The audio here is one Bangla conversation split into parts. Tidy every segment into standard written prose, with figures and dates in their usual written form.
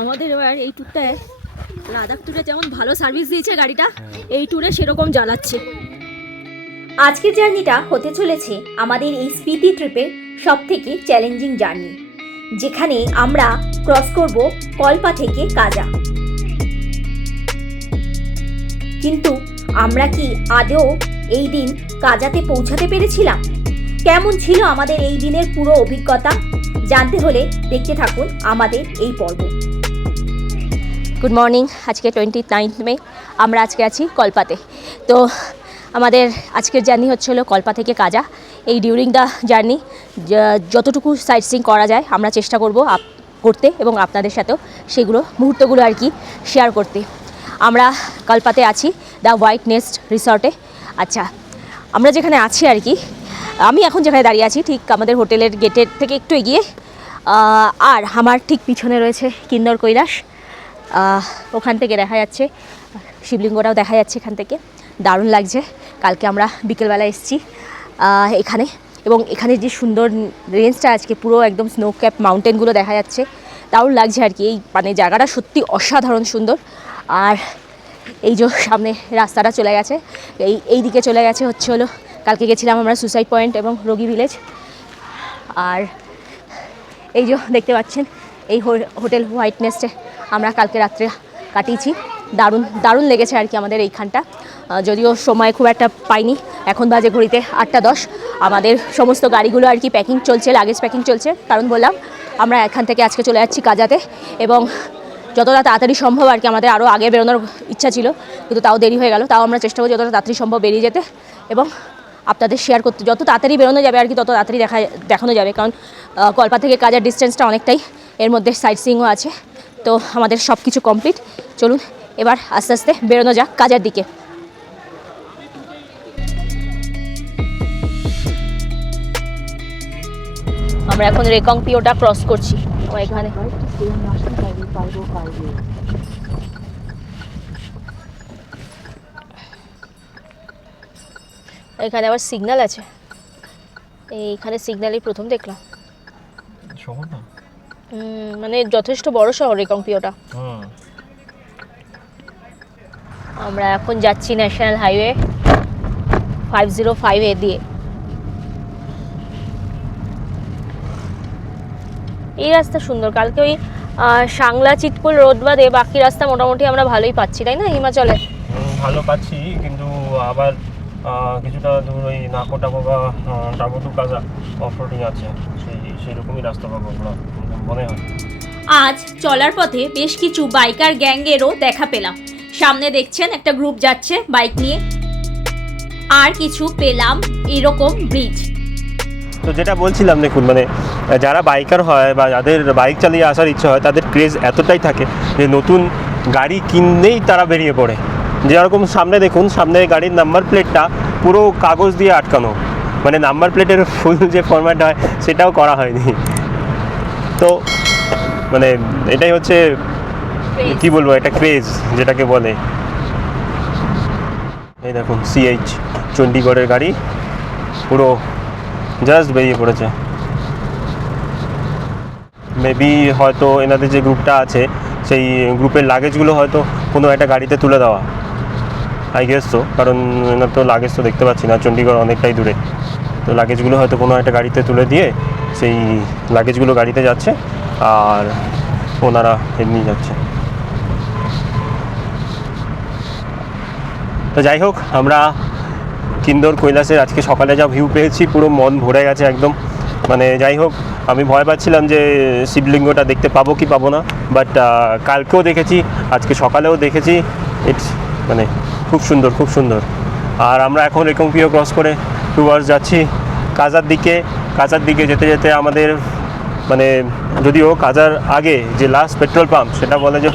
আমাদের এবার এই ট্যুরটায় লাদাখ ট্যুরে যেমন ভালো সার্ভিস দিয়েছে গাড়িটা, এই ট্যুরে সেরকম জ্বালাচ্ছে। আজকের জার্নিটা হতে চলেছে আমাদের এই স্পিতি ট্রিপের সবথেকে চ্যালেঞ্জিং জার্নি, যেখানে আমরা ক্রস করব কল্পা থেকে কাজা। কিন্তু আমরা কি আদৌ এই দিন কাজাতে পৌঁছাতে পেরেছিলাম? কেমন ছিল আমাদের এই দিনের পুরো অভিজ্ঞতা? জানতে হলে দেখতে থাকুন আমাদের এই পর্ব। গুড মর্নিং, আজকে 29 মে, আমরা আজকে আছি কল্পাতে। তো আমাদের আজকের জার্নি হচ্ছিল কল্পা থেকে কাজা। এই ডিউরিং দ্য জার্নি যতটুকু সাইট সিইং করা যায় আমরা চেষ্টা করব করতে, এবং আপনাদের সাথেও সেগুলো মুহূর্তগুলো আর কি শেয়ার করতে। আমরা কল্পাতে আছি দ্য হোয়াইট নেস্ট রিসর্টে। আচ্ছা, আমরা যেখানে আছি আর কি, আমি এখন যেখানে দাঁড়িয়ে আছি ঠিক আমাদের হোটেলের গেটের থেকে একটু এগিয়ে, আর আমার ঠিক পিছনে রয়েছে কিন্নর কৈলাস। ওখান থেকে দেখা যাচ্ছে শিবলিঙ্গটাও দেখা যাচ্ছে এখান থেকে, দারুণ লাগছে। কালকে আমরা বিকেলবেলা এসেছি এখানে, এবং এখানে যে সুন্দর রেঞ্জটা আজকে পুরো একদম স্নো ক্যাপ মাউন্টেনগুলো দেখা যাচ্ছে, দারুণ লাগছে আর কি। এই মানে জায়গাটা সত্যি অসাধারণ সুন্দর। আর এই যে সামনে রাস্তাটা চলে গেছে, এই দিকে চলে গেছে হলো কালকে গেছিলাম আমরা সুসাইড পয়েন্ট এবং রোগী ভিলেজ। আর এই যে দেখতে পাচ্ছেন এই হোটেল হোয়াইট নেস্টে আমরা কালকে রাত্রে কাটিয়েছি। দারুণ লেগেছে আর কি আমাদের এইখানটা। যদিও সময় খুব একটা পাইনি, এখন বাজে ঘড়িতে 8:10। আমাদের সমস্ত গাড়িগুলো আর কি প্যাকিং চলছে, লাগেজ প্যাকিং চলছে, কারণ বললাম আমরা এখান থেকে আজকে চলে যাচ্ছি কাজাতে, এবং যতটা তাড়াতাড়ি সম্ভব আর কি আমাদের আরও আগে বেরোনোর ইচ্ছা ছিল, কিন্তু তাও দেরি হয়ে গেল। তাও আমরা চেষ্টা করি যতটা তাড়াতাড়ি সম্ভব বেরিয়ে যেতে এবং আপনাদের শেয়ার করতে। যত তাড়াতাড়ি বেরোনো যাবে আর কি তত তাড়াতাড়ি দেখানো যাবে, কারণ কল্পা থেকে কাজার ডিস্টেন্সটা অনেকটাই, এর মধ্যে সাইট সিইংও আছে। তো আমাদের সব কিছু কমপ্লিট। চলুন এবার আস্তে আস্তে বেরোনো যাক কাজার দিকে। আমরা এখন রেকংপিওটা ক্রস করছি। এখানে এখানে আবার সিগন্যাল আছে, এইখানে সিগন্যালই প্রথম দেখলাম। মানে যথেষ্ট বড় শহর রেকংপিওটা। আমরা এখন যাচ্ছি ন্যাশনাল হাইওয়ে 505A দিয়ে। এই রাস্তা সুন্দর। কালকে ওই সাংলা চিটকুল রোড বাদে বাকি রাস্তা মোটামুটি আমরা ভালোই পাচ্ছি, তাই না হিমাচলে? ভালো পাচ্ছি, কিন্তু আবার কিছুটা দূর ওই নাকোটাবো বা টাবোটু কাজা অফরোডিং আছে, সেই রকমই রাস্তা পাবো মনে হয়। আজ চলার পথে বেশ কিছু বাইকার গ্যাংয়েরও দেখা পেলাম। সামনে দেখছেন একটা গ্রুপ যাচ্ছে বাইক নিয়ে, আর কিছু পেলাম এরকম ব্রিজ। তো যেটা বলছিলাম, দেখুন মানে যারা বাইকার হয় বা যাদের বাইক চালিয়ে আসার ইচ্ছা হয়, তাদের ক্রেজ এতটাই থাকে যে নতুন গাড়ি কিনলেই তারা বেরিয়ে পড়ে। যেরকম সামনে দেখুন, সামনে গাড়ির নাম্বার প্লেটটা পুরো কাগজ দিয়ে আটকানো, মানে নাম্বার প্লেটের ফুল যে ফরম্যাট হয় সেটাও করা হয়নি। তো মানে এটাই হচ্ছে কি বলবো, একটা ক্রেজ যেটাকে বলে। এই দেখুন CH চণ্ডীগড়ের গাড়ি পুরো জাস্ট বেরিয়ে পড়েছে। মেবি হয়তো এনাদের যে গ্রুপটা আছে সেই গ্রুপের লাগেজগুলো হয়তো কোনো একটা গাড়িতে তুলে দেওয়া, আই গেস তো, কারণ এনার তো লাগেজ তো দেখতে পাচ্ছি না, চণ্ডীগড় অনেকটাই দূরে। তো লাগেজগুলো হয়তো কোনো একটা গাড়িতে তুলে দিয়ে সেই লাগেজগুলো গাড়িতে যাচ্ছে আর ওনারা এমনি যাচ্ছে। তো যাই হোক, আমরা কিন্নর কৈলাসের আজকে সকালে যা ভিউ পেয়েছি, পুরো মন ভরে গেছে একদম। মানে যাই হোক, আমি ভয় পাচ্ছিলাম যে শিবলিঙ্গটা দেখতে পাবো কি পাবো না, বাট কালকেও দেখেছি, আজকে সকালেও দেখেছি। ইটস মানে খুব সুন্দর, খুব সুন্দর। আর আমরা এখন রেকংপিও ক্রস করে টুয়ার্ডস যাচ্ছি কাজার দিকে। কাজার দিকে যেতে যেতে আমাদের মানে, যদিও কাজার আগে যে লাস্ট পেট্রোল পাম্প সেটা বলে যে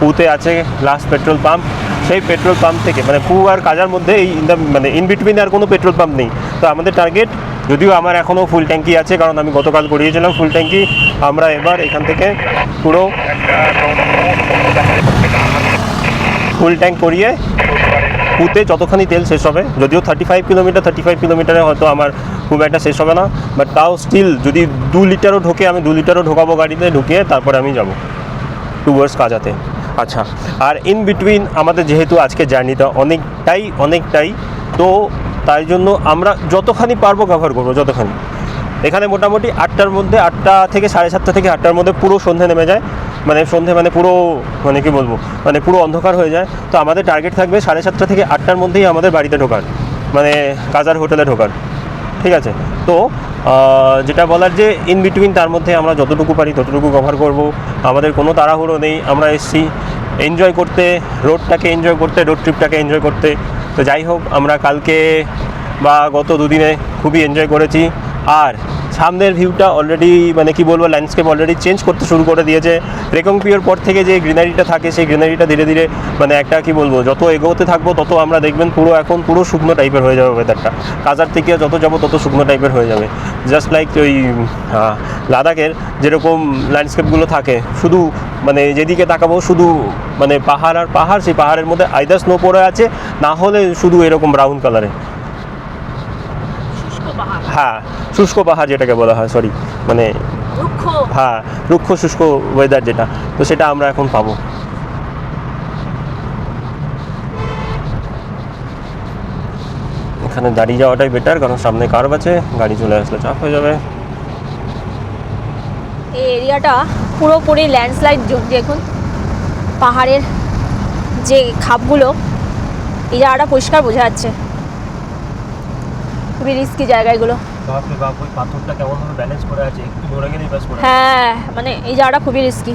পুতে আছে লাস্ট পেট্রোল পাম্প। সেই পেট্রোল পাম্প থেকে মানে পু আর কাজার মধ্যে এই মানে ইন বিটুইন আর কোনো পেট্রোল পাম্প নেই। তো আমাদের টার্গেট, যদিও আমার এখনও ফুল ট্যাঙ্কি আছে, কারণ আমি গতকাল করিয়েছিলাম ফুল ট্যাঙ্কি, আমরা এবার এখান থেকে পুরো ফুল ট্যাঙ্ক করিয়ে পুতে যতখানি তেল শেষ হবে, যদিও 35 কিলোমিটারে হয়তো আমার খুব একটা শেষ হবে না, বাট তাও স্টিল যদি 2 লিটারও ঢোকে, আমি 2 লিটারও ঢোকাবো গাড়িতে, ঢুকিয়ে তারপরে আমি যাব। টুয়ার্ডস কাজাতে। আচ্ছা, আর ইন বিটুইন আমাদের যেহেতু আজকে জার্নিটা অনেকটাই, তো তাই জন্য আমরা যতখানি পারবো কভার করবো, যতখানি। এখানে মোটামুটি 8টা থেকে 7:30 থেকে 8টার মধ্যে পুরো সন্ধে নেমে যায়, সন্ধে পুরো কী বলবো, পুরো অন্ধকার হয়ে যায়। তো আমাদের টার্গেট থাকবে 7:30 থেকে 8টার মধ্যেই আমাদের বাড়িতে ঢোকার, কাজার হোটেলে ঢোকার, ঠিক আছে? তো যেটা বলার যে ইন বিটুইন তার মধ্যে আমরা যতটুকু পারি ততটুকু কভার করব। আমাদের কোনো তাড়াহুড়ো নেই, আমরা এসছি এনজয় করতে, রোড ট্রিপটাকে এনজয় করতে। তো যাই হোক, আমরা কালকে বা গত দুদিনে খুবই এনজয় করেছি। আর সামনের ভিউটা অলরেডি কি বলবো, ল্যান্ডস্কেপ অলরেডি চেঞ্জ করতে শুরু করে দিয়েছে। রেকংপিওর পর থেকে যে গ্রিনারিটা থাকে, সেই গ্রিনারিটা ধীরে ধীরে একটা কী বলবো, যত এগোতে থাকবো তত আমরা দেখবেন এখন পুরো শুকনো টাইপের হয়ে যাবে ওয়েদারটা। কাজার থেকে যত যাবো তত শুকনো টাইপের হয়ে যাবে, জাস্ট লাইক ওই লাদাখের যেরকম ল্যান্ডস্কেপগুলো থাকে, শুধু যেদিকে তাকাবো শুধু পাহাড় আর পাহাড়, সেই পাহাড়ের মধ্যে আইদার স্নো পড়ে আছে, না হলে শুধু এরকম ব্রাউন কালারে। হ্যাঁ, শুষ্ক পাহাড় যেটাকে বলা হয়, সরি, হ্যাঁ, রুক্ষ শুষ্ক ওয়েদার যেটা, তো সেটা আমরা এখন পাবো। এখানে দাঁড়িয়ে যাওয়াটাই বেটার, কারণ সামনে কার্ভ আছে, গাড়ি চলে আসলে চাপ হয়ে যাবে। এই এরিয়াটা পুরোপুরি ল্যান্ডস্লাইড জোন। দেখুন পাহাড়ের যে খাপগুলো, এই জায়গাটা পরিষ্কার বোঝা যাচ্ছে। খুবই রিস্কি জায়গাগুলো। বাপরে বাপ, ওই পাথরটা কেমনভাবে ব্যালেন্স করে আছে, একটু ধরে গেলেই ব্যাস পড়ে। হ্যাঁ, এই জায়গাটা খুবই রিস্কি,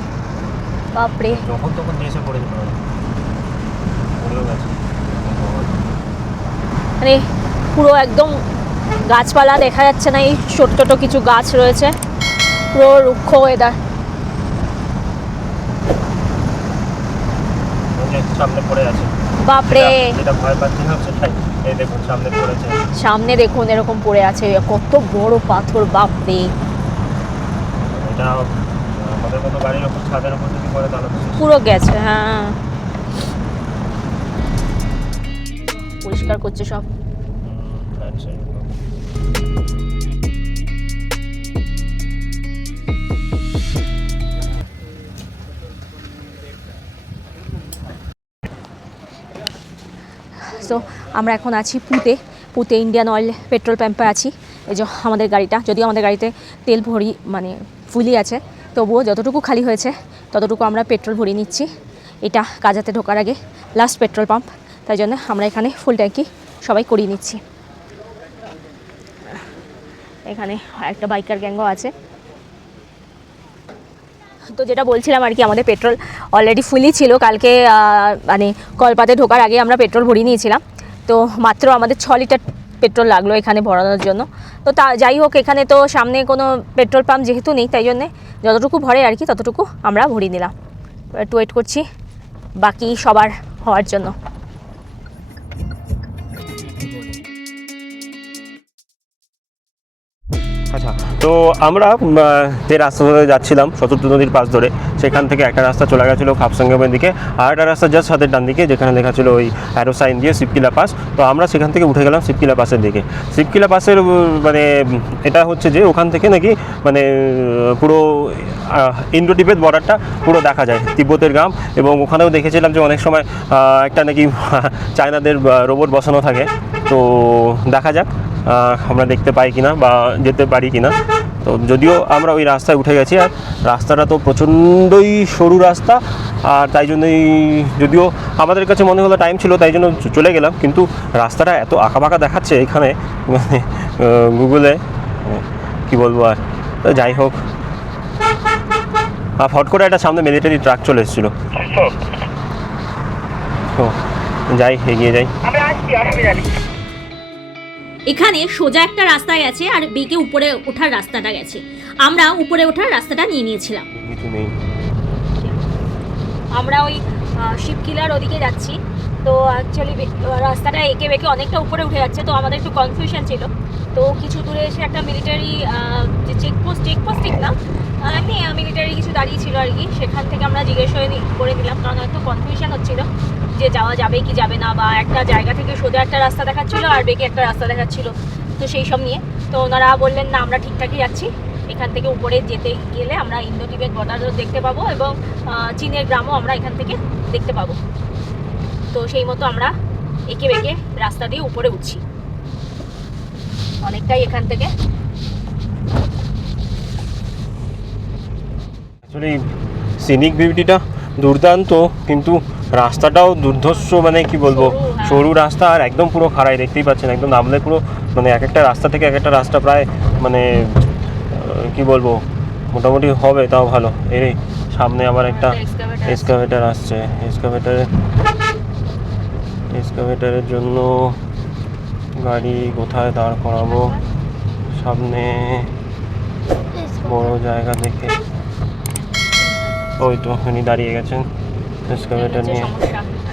বাপরে। যখন তখন এসে পড়ে যেতে পারে, পড়েও গেছে। পুরো একদম গাছপালা দেখা যাচ্ছে না, এই ছোট ছোট কিছু গাছ রয়েছে, পুরো রুক্ষ ওয়েদার। সামনে পড়ে আছে, বাপরে, যেটা ভয় পাচ্ছি না সেটাই। এই দেখুন সামনে পড়েছে, সামনে দেখুন এরকম পড়ে আছে, কত বড় পাথর, বাপরে। এটা আমাদের মতো গাড়ির ওপর, ছাদের ওপর যদি পড়ে তাহলে পুরো গেছে। হ্যাঁ, পরিষ্কার করছে সব। সো আমরা এখন আছি পুতে ইন্ডিয়ান অয়েল পেট্রোল পাম্পে আছি। এই যে আমাদের গাড়িটা, যদিও আমাদের গাড়িতে তেল ভরি ফুলই আছে, তবুও যতটুকু খালি হয়েছে ততটুকু আমরা পেট্রোল ভরিয়ে নিচ্ছি। এটা কাজাতে ঢোকার আগে লাস্ট পেট্রোল পাম্প, তাই জন্য আমরা এখানে ফুল ট্যাঙ্কি সবাই করিয়ে নিচ্ছি। এখানে একটা বাইকার গ্যাংও আছে। তো যেটা বলছিলাম আর কি, আমাদের পেট্রোল অলরেডি ফুলই ছিল। কালকে কলপাতে ঢোকার আগে আমরা পেট্রোল ভরিয়ে নিয়েছিলাম, তো মাত্র আমাদের 6 লিটার পেট্রোল লাগলো এখানে ভরানোর জন্য। তো যাই হোক, এখানে তো সামনে কোনো পেট্রোল পাম্প যেহেতু নেই, তাই জন্যে যতটুকু ভরে আর কি ততটুকু আমরা ভরিয়ে নিলাম। একটু ওয়েট করছি বাকি সবার হওয়ার জন্য। আচ্ছা, তো আমরা যে রাস্তা ধরে যাচ্ছিলাম শতদ্রু নদীর পাশ ধরে, সেখান থেকে একটা রাস্তা চলে গেছিলো খাপসঙ্গমের দিকে, আর একটা রাস্তা জাস্ট হাতের ডান দিকে, যেখানে লেখা ছিল ওই অ্যারো সাইন দিয়ে শিবকিলা পাস। তো আমরা সেখান থেকে উঠে গেলাম শিবকিলা পাসের দিকে। শিবকিলা পাসের এটা হচ্ছে যে ওখান থেকে নাকি পুরো ইন্ডো তিব্বত বর্ডারটা পুরো দেখা যায়, তিব্বতের গ্রাম। এবং ওখানেও দেখেছিলাম যে অনেক সময় একটা নাকি চায়নাদের রোবট বসানো থাকে। তো দেখা যাক আমরা দেখতে পাই কিনা বা যেতে পারি কিনা। তো যদিও আমরা ওই রাস্তায় উঠে গেছি, আর রাস্তাটা তো প্রচণ্ডই সরু রাস্তা, আর তাই জন্যই যদিও আমাদের কাছে মনে হলো টাইম ছিল তাই জন্য চলে গেলাম, কিন্তু রাস্তাটা এত আঁকাবাঁকা দেখাচ্ছে এখানে গুগলে, কি বলবো আর। তো যাই হোক, ফট করে একটা সামনে মিলিটারি ট্রাক চলে এসেছিলো। তো যাই, এগিয়ে যাই। এখানে সোজা একটা রাস্তা গেছে আর বেঁকে উপরে ওঠার রাস্তাটা গেছে। আমরা উপরে ওঠার রাস্তাটা নিয়ে নিয়েছিলাম। আমরা ওই শিবকিলার ওদিকে যাচ্ছি। তো অ্যাকচুয়ালি রাস্তাটা এঁকে বেঁকে অনেকটা উপরে উঠে যাচ্ছে, তো আমাদের একটু কনফিউশন ছিল। তো কিছু দূরে এসে একটা মিলিটারি যে চেকপোস্ট ঠিক না, এমনি মিলিটারি কিছু দাঁড়িয়ে ছিল আর কি, সেখান থেকে আমরা জিজ্ঞেস করে নিলাম, কারণ একটু কনফিউশন হচ্ছিল যে যাওয়া যাবে কি যাবে না, বা একটা জায়গা থেকে সোজা একটা রাস্তা দেখাচ্ছিল আর বেঁকে একটা রাস্তা দেখাচ্ছিল, তো সেই সব নিয়ে। তো ওনারা বললেন না, আমরা ঠিকঠাকই যাচ্ছি, এখান থেকে উপরে যেতে গেলে আমরা ইন্দো টিবেট বর্ডারও দেখতে পাবো এবং চীনের গ্রামও আমরা এখান থেকে দেখতে পাবো। তো সেই মতো আমরা এঁকে বেঁকে রাস্তা দিয়ে উপরে উঠছি অনেকটাই এখান থেকে। অ্যাকচুয়ালি সিনিক বিউটিটা দুর্দান্ত, কিন্তু রাস্তাটাও দুর্ধর্ষ, মানে কি বলবো, সরু রাস্তা আর একদম পুরো খাড়াই, দেখতেই পাচ্ছেন একদম নামলে পুরো মানে এক একটা রাস্তা থেকে এক একটা রাস্তা প্রায় মানে কি বলবো মোটামুটি হবে, তাও ভালো। এই সামনে আবার একটা এক্সকাভেটার আসছে, এক্সকাভেটারের জন্য গাড়ি কোথায় দাঁড় করাবো, সামনে বড় জায়গা দেখে। ওই তো উনি দাঁড়িয়ে গেছেন এক্সকাভেটার নিয়ে।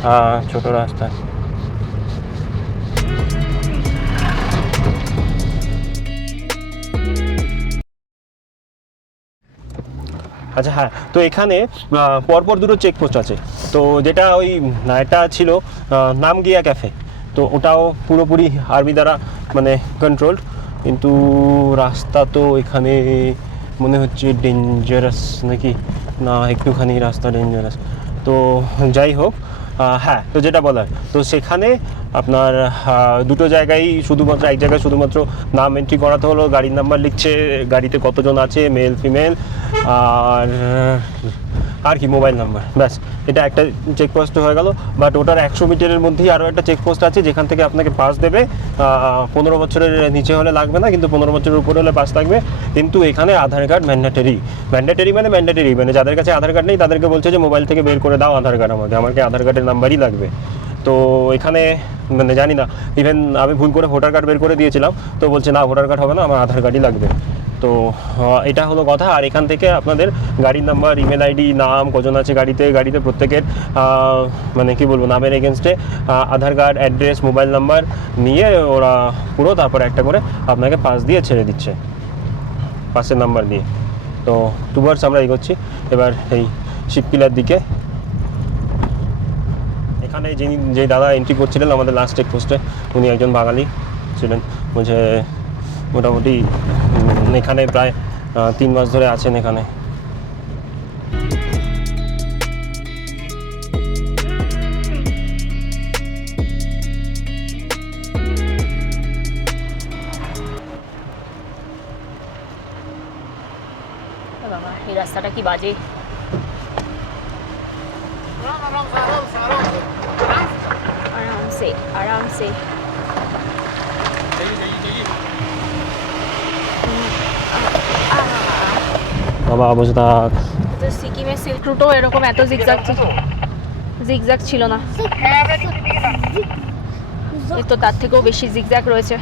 হ্যাঁ, ছোট রাস্তা। আচ্ছা হ্যাঁ, তো এখানে পরপর দুটো চেকপোস্ট আছে। তো যেটা ওই একটা ছিল নামগিয়া ক্যাফে, তো ওটাও পুরোপুরি আর্মি দ্বারা মানে কন্ট্রোলড, কিন্তু রাস্তা তো এখানে মনে হচ্ছে ডেঞ্জারাস নাকি, না একটুখানি রাস্তা ডেঞ্জারাস। তো যাই হোক, হ্যাঁ, তো যেটা বলার, তো সেখানে আপনার দুটো জায়গায় শুধুমাত্র, এক জায়গায় শুধুমাত্র নাম এন্ট্রি করাতে হলো, গাড়ির নাম্বার লিখছে, গাড়িতে কতজন আছে, মেল ফিমেল, আর কি মোবাইল নাম্বার, ব্যাস। এটা একটা চেকপোস্ট হয়ে গেল। বাট ওটার 100 মিটারের মধ্যেই আরও একটা চেকপোস্ট আছে, যেখান থেকে আপনাকে পাস দেবে। 15 বছরের নিচে হলে লাগবে না, কিন্তু 15 বছরের উপরে হলে পাস লাগবে। কিন্তু এখানে আধার কার্ড ম্যান্ডেটরি মানে যাদের কাছে আধার কার্ড নেই তাদেরকে বলছে যে মোবাইল থেকে বের করে দাও আধার কার্ড, আমাকে আধার কার্ডের নাম্বারই লাগবে। তো এখানে মানে জানি না, ইভেন আমি ভুল করে ভোটার কার্ড বের করে দিয়েছিলাম, তো বলছে না ভোটার কার্ড হবে না, আমার আধার কার্ডই লাগবে। তো এটা হলো কথা। আর এখান থেকে আপনাদের গাড়ির নাম্বার, ইমেল আইডি, নাম, কজন আছে গাড়িতে প্রত্যেকের মানে কি বলবো নামের এগেনস্টে আধার কার্ড, অ্যাড্রেস, মোবাইল নাম্বার নিয়ে ওরা পুরো তারপরে একটা করে আপনাকে পাস দিয়ে ছেড়ে দিচ্ছে, পাসের নাম্বার দিয়ে। তো টুয়ার্ডস আমরা এগোচ্ছি এবার এই শিবপিলার দিকে। এখানে যে দাদা এন্ট্রি করছিলেন আমাদের লাস্ট চেকপোস্টে, উনি একজন বাঙালি ছিলেন, বলছে মোটামুটি এখানে প্রায় 3 মাস ধরে আছেন এখানে। বাবা, এই রাস্তাটা কি বাজে। আরামসে বাবা বসে থাক। তো সিকিমের সিল্ক রুটও এরকম এত জিগজ্যাগ ছিল না, এই তো তার থেকেও বেশি জিগজ্যাগ রয়েছে।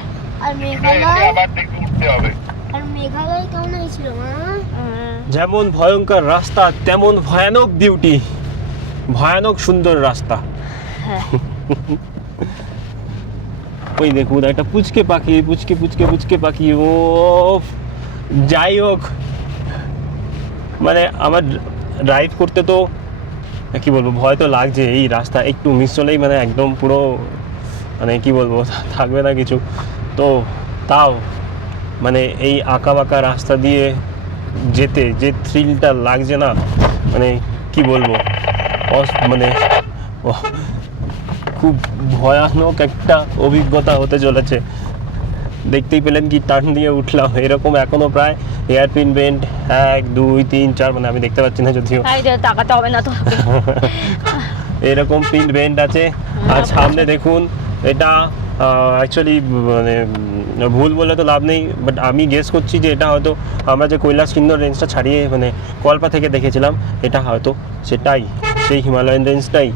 আর মেঘালয় কেমন হয়েছিল মা? যেমন ভয়ঙ্কর রাস্তা তেমন ভয়ানক বিউটি, ভয়ানক সুন্দর রাস্তা। হ্যাঁ, ওই দেখুন একটা পুচকে পাখি। ও যাই হোক, মানে আমার ড্রাইভ করতে তো কি বলবো ভয় তো লাগছে। এই রাস্তা একটু মিস হলেই মানে একদম পুরো মানে কি বলবো থাকবে না কিছু। তো তাও মানে এই আঁকা বাঁকা রাস্তা দিয়ে যেতে যে থ্রিলটা লাগছে না, মানে কি বলবো, মানে খুব ভয়ানক একটা অভিজ্ঞতা হতে চলেছে। দেখতেই পেলেন কি টার্ন দিয়ে উঠলাম, এরকম এখনো প্রায় হেয়ারপিন বেন্ড 1 2 3 4, মানে আমি দেখতে পাচ্ছি না যদিও, তাকাতে হবে না তো। এরকম পিন বেন্ড আছে। আর সামনে দেখুন, এটা অ্যাকচুয়ালি মানে ভুল বলে তো লাভ নেই, বাট আমি গেস করছি যে এটা হয়তো আমরা যে কৈলাস কিন্নর রেঞ্জটা ছাড়িয়ে মানে কল্পা থেকে দেখেছিলাম, এটা হয়তো সেটাই, সেই হিমালয়ান রেঞ্জটাই।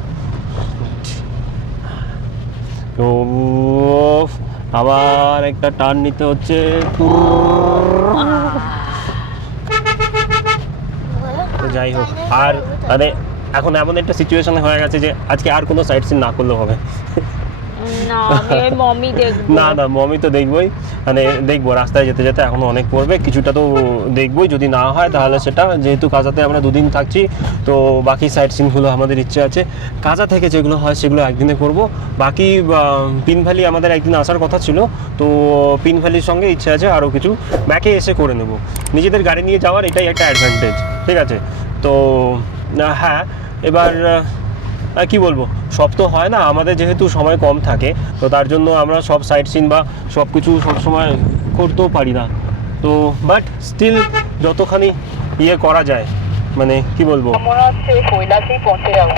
তো আবার একটা টার্ন নিতে হচ্ছে। তো যাই হোক, আর মানে এখন এমন একটা সিচুয়েশন হয়ে গেছে যে আজকে আর কোনো সাইট সিন না করলেও হবে। না আমি মমি দেখবো। না না মমি তো দেখবোই, মানে দেখবো রাস্তায় যেতে যেতে এখনো অনেক পড়বে, কিছুটা তো দেখবোই। যদি না হয় তাহলে সেটা, যেহেতু কাজাতে আমরা 2 দিন থাকছি, তো বাকি সাইট সিনগুলো আমাদের ইচ্ছে আছে কাজা থেকে যেগুলো হয় সেগুলো একদিনে করব। বাকি পিন ভ্যালি আমাদের একদিন আসার কথা ছিল, তো পিন ভ্যালির সঙ্গে ইচ্ছে আছে আরও কিছু ব্যাকে এসে করে নেব। নিজেদের গাড়ি নিয়ে যাওয়ার এটাই একটা অ্যাডভান্টেজ, ঠিক আছে? তো হ্যাঁ, এবার কি বলবো, সব তো হয় না, আমাদের যেহেতু সময় কম থাকে, তো তার জন্য আমরা সব সাইট সিন বা সব কিছু সবসময় করতেও পারি না। তো বাট স্টিল যতখানি ইয়ে করা যায়, মানে কি বলবো, মনে হচ্ছে কৈলাসেই পৌঁছে যাবো।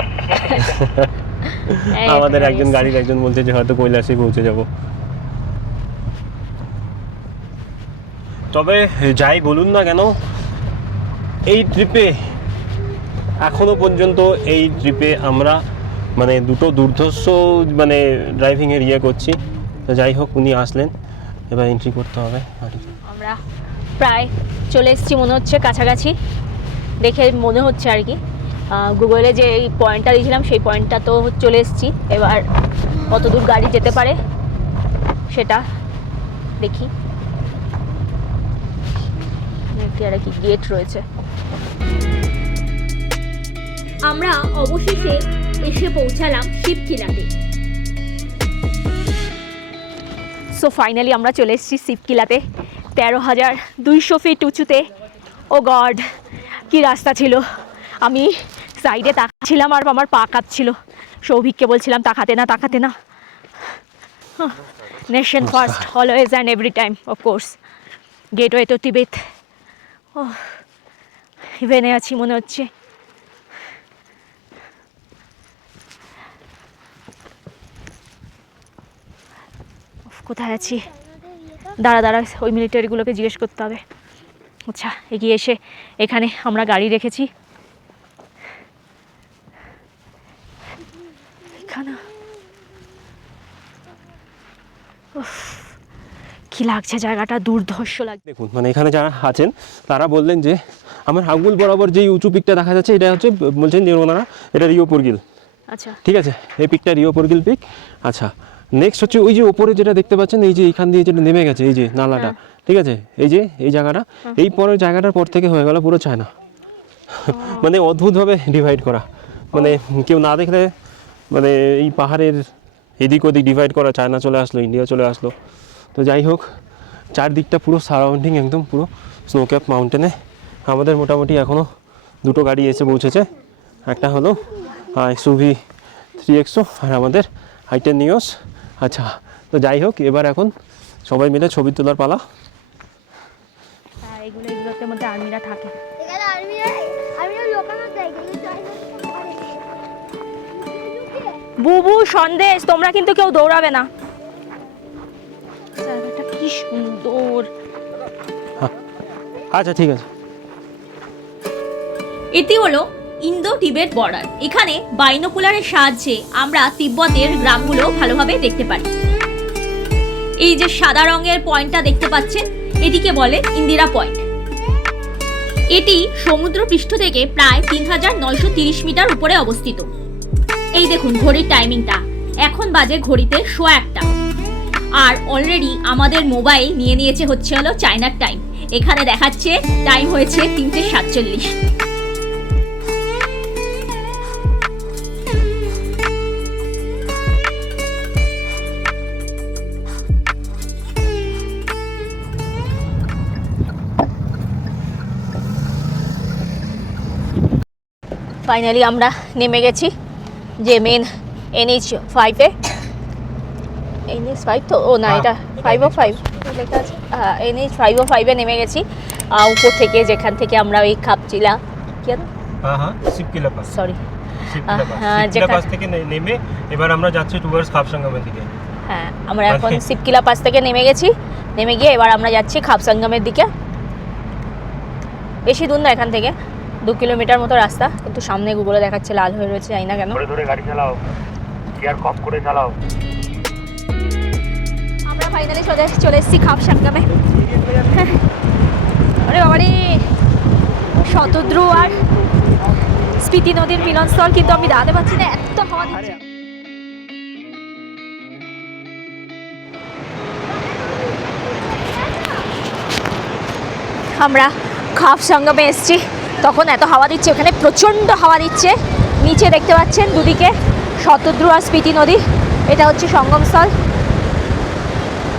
আমাদের একজন গাড়ির একজন বলছে যে হয়তো কৈলাসে পৌঁছে যাব। তবে যাই বলুন না কেন, এই ট্রিপে এখনো পর্যন্ত এই ট্রিপে আমরা মানে দুটো দুর্ধর্ষ মানে ড্রাইভিংয়ের ইয়ে করছি। তো যাই হোক, উনি আসলেন, এবার এন্ট্রি করতে হবে। আমরা প্রায় চলে এসেছি মনে হচ্ছে, কাছাকাছি দেখে মনে হচ্ছে আর কি। গুগলে যে এই পয়েন্টটা দিয়েছিলাম সেই পয়েন্টটা তো চলে এসেছি। এবার কত দূর গাড়ি যেতে পারে সেটা দেখি। একটি আর কি গেট রয়েছে। আমরা অবশেষে এসে পৌঁছালাম শিবকিলাতে। সো ফাইনালি আমরা চলে এসেছি শিবকিলাতে, 13,200 ফিট উঁচুতে। ও গড, কি রাস্তা ছিল! আমি সাইডে তাকাচ্ছিলাম আর আমার পা কাঁপছিল। সৌভিককে বলছিলাম তাকাতে না। Nation first, always and every time, of course. Gateway to Tibet. ও ইভেনে আছি মনে হচ্ছে। কোথায় আছি? দাঁড়া, ওই মিলিটারিগুলোকে জিজ্ঞেস করতে হবে। আচ্ছা, এগিয়ে এসে এখানে আমরা গাড়ি রেখেছি। এখানে কি লাগছে, জায়গাটা দুর্ধর্ষ লাগছে। দেখুন, মানে এখানে যারা আছেন তারা বললেন যে আমার আঙ্গুল বরাবর যেই উঁচু পিকটা দেখা যাচ্ছে, এটা হচ্ছে, বলছেন যে ওনারা এটা রিওপরগিল। আচ্ছা, ঠিক আছে, এই পিকটা রিওপরগিল পিক। আচ্ছা, নেক্সট হচ্ছে ওই যে ওপরে যেটা দেখতে পাচ্ছেন, এই যে এইখান দিয়ে যেটা নেমে গেছে, এই যে নালাটা, ঠিক আছে, এই যে এই জায়গাটা, এই পরের জায়গাটার পর থেকে হয়ে গেল পুরো চায়না। মানে অদ্ভুতভাবে ডিভাইড করা, মানে কেউ না দেখলে মানে এই পাহাড়ের এদিক ওদিক ডিভাইড করা, চায়না চলে আসলো, ইন্ডিয়া চলে আসলো। তো যাই হোক, চারদিকটা পুরো সারাউন্ডিং একদম পুরো স্নো ক্যাপ মাউন্টেনে। আমাদের মোটামুটি এখনও দুটো গাড়ি এসে পৌঁছেছে, একটা হলো এক্সইউভি 3XO আর আমাদের i10 নিওস। আচ্ছা, তো যাই হোক, এবার এখন সবাই মিলে ছবি তোলার পালা। এগুলোতে মধ্যে আর্মিরা থাকে। এখানে আর্মিরা লোকানোর জায়গা, কিন্তু বুবু সন্দেশ, তোমরা কিন্তু কেউ দৌড়াবে না। জায়গাটা কি সুন্দর। আচ্ছা, ঠিক আছে। এটি হলো ইন্দো টিবেট বর্ডার। এখানে বাইনোকুলারের সাহায্যে আমরা তিব্বতের গ্রামগুলো ভালোভাবে দেখতে পারি। এই যে সাদা রঙের পয়েন্টটা দেখতে পাচ্ছেন, এটিকে বলে ইন্দিরা পয়েন্ট। এটি সমুদ্রপৃষ্ঠ থেকে প্রায় 3,930 মিটার উপরে অবস্থিত। এই দেখুন ঘড়ির টাইমিংটা, এখন বাজে ঘড়িতে 1:15। আর অলরেডি আমাদের মোবাইল নিয়ে নিয়েছে হচ্ছে হলো চায়নার টাইম। এখানে দেখাচ্ছে টাইম হয়েছে 3:47। ফাইনালি আমরা নেমে গেছি যে মেন NH5-এ। NH5 তো, ও না, এটা 505 লেখা আছে। NH505-এ নেমে গেছি। উপর থেকে, যেখান থেকে আমরা ওই খাপচিলা, কি হ্যাঁ, Shipki La pass, sorry, Shipki La pass থেকে নেমে এবার আমরা যাচ্ছি টুয়ার্ডস খাপসাঙ্গামের দিকে। হ্যাঁ, আমরা এখন শিবকিলা পাস থেকে নেমে গেছি। নেমে গিয়ে এবার আমরা যাচ্ছি খাপসাঙ্গামের দিকে। বেশি দূর না এখান থেকে, 2 কিলোমিটার মতো রাস্তা, কিন্তু সামনে গুগলে দেখাচ্ছে লাল হয়ে রয়েছে, জানি না কেন। ধরে গাড়ি চালাও, গিয়ার কম করে চালাও। আমরা ফাইনালি চলে এসেছি খাপসাঙ্গামে। আরে বাবারে, শতদ্রু আর স্পিতি নদীর মিলনস্থল, কিন্তু আমি দাঁড়াতে পারছি না, এত হাওয়া দিচ্ছে। আমরা খাপ সঙ্গমে এসেছি, তখন এত হাওয়া দিচ্ছে, ওখানে প্রচণ্ড হাওয়া দিচ্ছে। নিচে দেখতে পাচ্ছেন দুদিকে শতদ্রু আর স্পিতি নদী। এটা হচ্ছে সঙ্গমস্থল,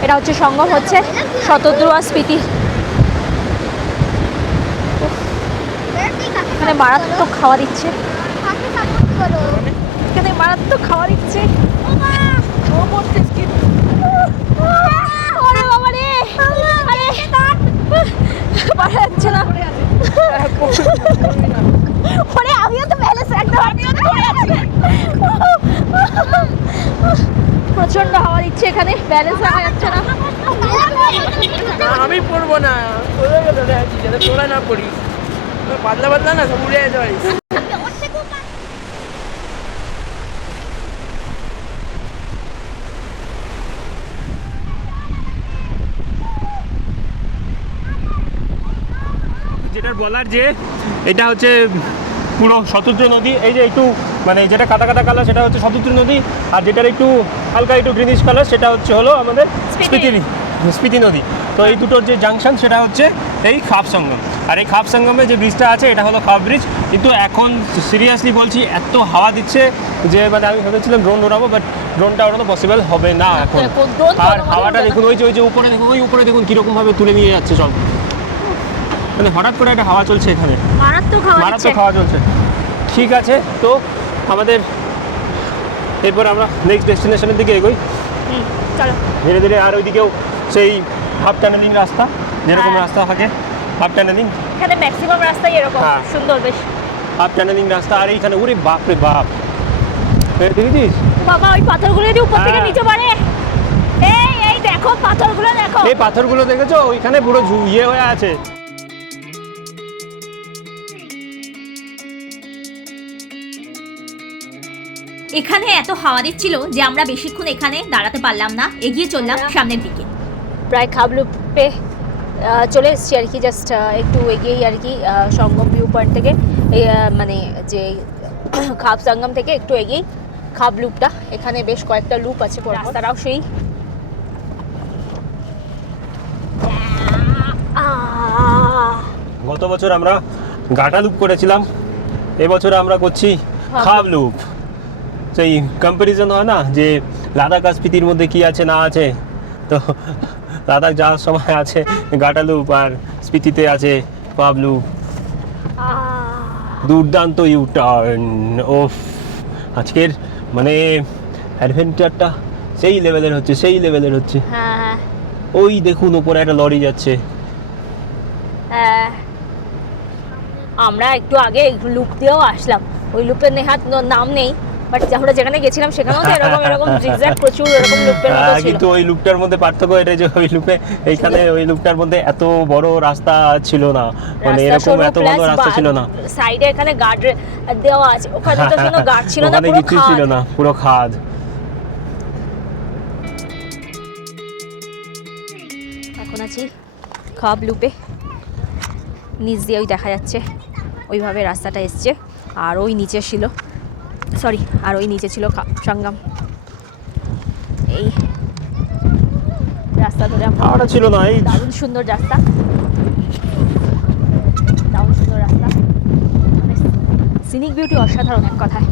এটা হচ্ছে সঙ্গম হচ্ছে শতদ্রু আর স্পিতি। এখানে মারাত্মক হাওয়া দিচ্ছে, এখানে মারাত্মক খাওয়া দিচ্ছে। ওরে বাবা রে, আরে পারা যাচ্ছে না। ওরে আমিও তো ব্যালেন্স রাখতে পারছি না, পড়ে যাচ্ছি। প্রচন্ড হাওয়া দিচ্ছে, এখানে ব্যালেন্স রাখা যাচ্ছে না। আমি পড়বো না, তোরা ধরে আছি যাতে তোরা না পড়িস। পাতলা পাতলা না সব উড়ে যেতে পারিস। যেটার বলার যে এটা হচ্ছে পুরো শতদ্রু নদী। এই যে একটু মানে যেটা কাটা কাটা কালার সেটা হচ্ছে শতদ্রু নদী, আর যেটার একটু হালকা একটু গ্রিনিশ কালার সেটা হচ্ছে হলো আমাদের স্পিতি নদী। তো এই দুটোর যে জাংশন সেটা হচ্ছে এই খাপ সঙ্গম। আর এই খাপ সঙ্গমে যে ব্রিজটা আছে এটা হলো খাপ ব্রিজ। কিন্তু এখন সিরিয়াসলি বলছি এত হাওয়া দিচ্ছে যে মানে আমি ভেবেছিলাম ড্রোন ওড়াবো, বাট ড্রোনটা ওড়ানো পসিবল হবে না এখন। আর হাওয়াটা দেখুন, ওই যে উপরে দেখুন, ওই উপরে দেখুন কীরকমভাবে তুলে নিয়ে যাচ্ছে সব। মানে হঠাৎ করে একটা হাওয়া চলছে এখানে, মারাত্মক হাওয়া চলছে। ঠিক আছে, তো আমাদের এরপর আমরা নেক্সট ডেস্টিনেশনের দিকে এগোই চলো ধীরে ধীরে। আর ওইদিকেও সেই হাফ টানেলিং রাস্তা, যেরকম হ্যাঁ। রাস্তা থাকে হাফ টানেলিং, এখানে ম্যাক্সিমাম রাস্তাই এরকম হ্যাঁ। সুন্দর বেশ। হাফ টানেলিং রাস্তা। আর এইখানে ওরে বাপ রে বাপ, দেখেছিস বাবা ওই পাথরগুলো যদি উপর থেকে হ্যাঁ। নিচে পড়ে, এই দেখো পাথরগুলো দেখো। এই পাথরগুলো দেখেছো? ওইখানে পুরো ইয়ে হয়ে আছে। এখানে এত হাওয়া দিচ্ছিল যে আমরা বেশিক্ষণ এখানে দাঁড়াতে পারলাম না, এগিয়ে চললাম সামনের দিকে। প্রায় খাবলুপে চলে এসেছি আর কি, জাস্ট একটু এগিয়েই আর কি সঙ্গম ভিউ পয়েন্ট থেকে মানে যে খাপ সঙ্গম থেকে একটু এগিয়েই খাব লুপটা। এখানে বেশ কয়েকটা লুপ আছে, রাস্তাটাও সেই গত বছর আমরা গাটা লুপ করেছিলাম, এবছর আমরা করছি খাব লুপ। সেই কম্প্যারিজন হয় না যে লাদাখ আর স্পিতির মধ্যে কি আছে না আছে, তো লাদাখ যাওয়ার সময় আছে গাটা লুপ আর স্পিতিতে আছে খাব লুপ। দুর্দান্ত ইউ টার্ন। ওফ, আজকের মানে অ্যাডভেঞ্চারটা সেই লেভেলের হচ্ছে। হ্যাঁ ওই দেখুন উপরে একটা লরি যাচ্ছে। আমরা একটু আগে লুপ দিয়েও আসলাম, ওই লুপের নেহাত নাম নেই, বাট আমরা যেখানে গেছিলাম সেখানেও তো এরকম জিগজ্যাগ প্রচুর এরকম লুপের মতো ছিল। কিন্তু ওই লুপটার মধ্যে পার্থক্য এটা যে ওই লুপে এইখানে ওই লুপটার মধ্যে এত বড় রাস্তা ছিল না, মানে এরকম এত বড় রাস্তা ছিল না। সাইডে এখানে গার্ড দেওয়া আছে, ওখানে তো কোনো গার্ড ছিল না, ওখানে পুরো কিছু ছিল না, পুরো খাদ। এখন আছি খাব লুপে, নিচ দিয়ে ওই দেখা যাচ্ছে ওইভাবে রাস্তাটা এসছে। আর ওই নিচে ছিল সঙ্গম। এই রাস্তা ধরে আমরা ছিল না, এই দারুণ সুন্দর রাস্তা, সিনিক বিউটি অসাধারণ, এক কথায়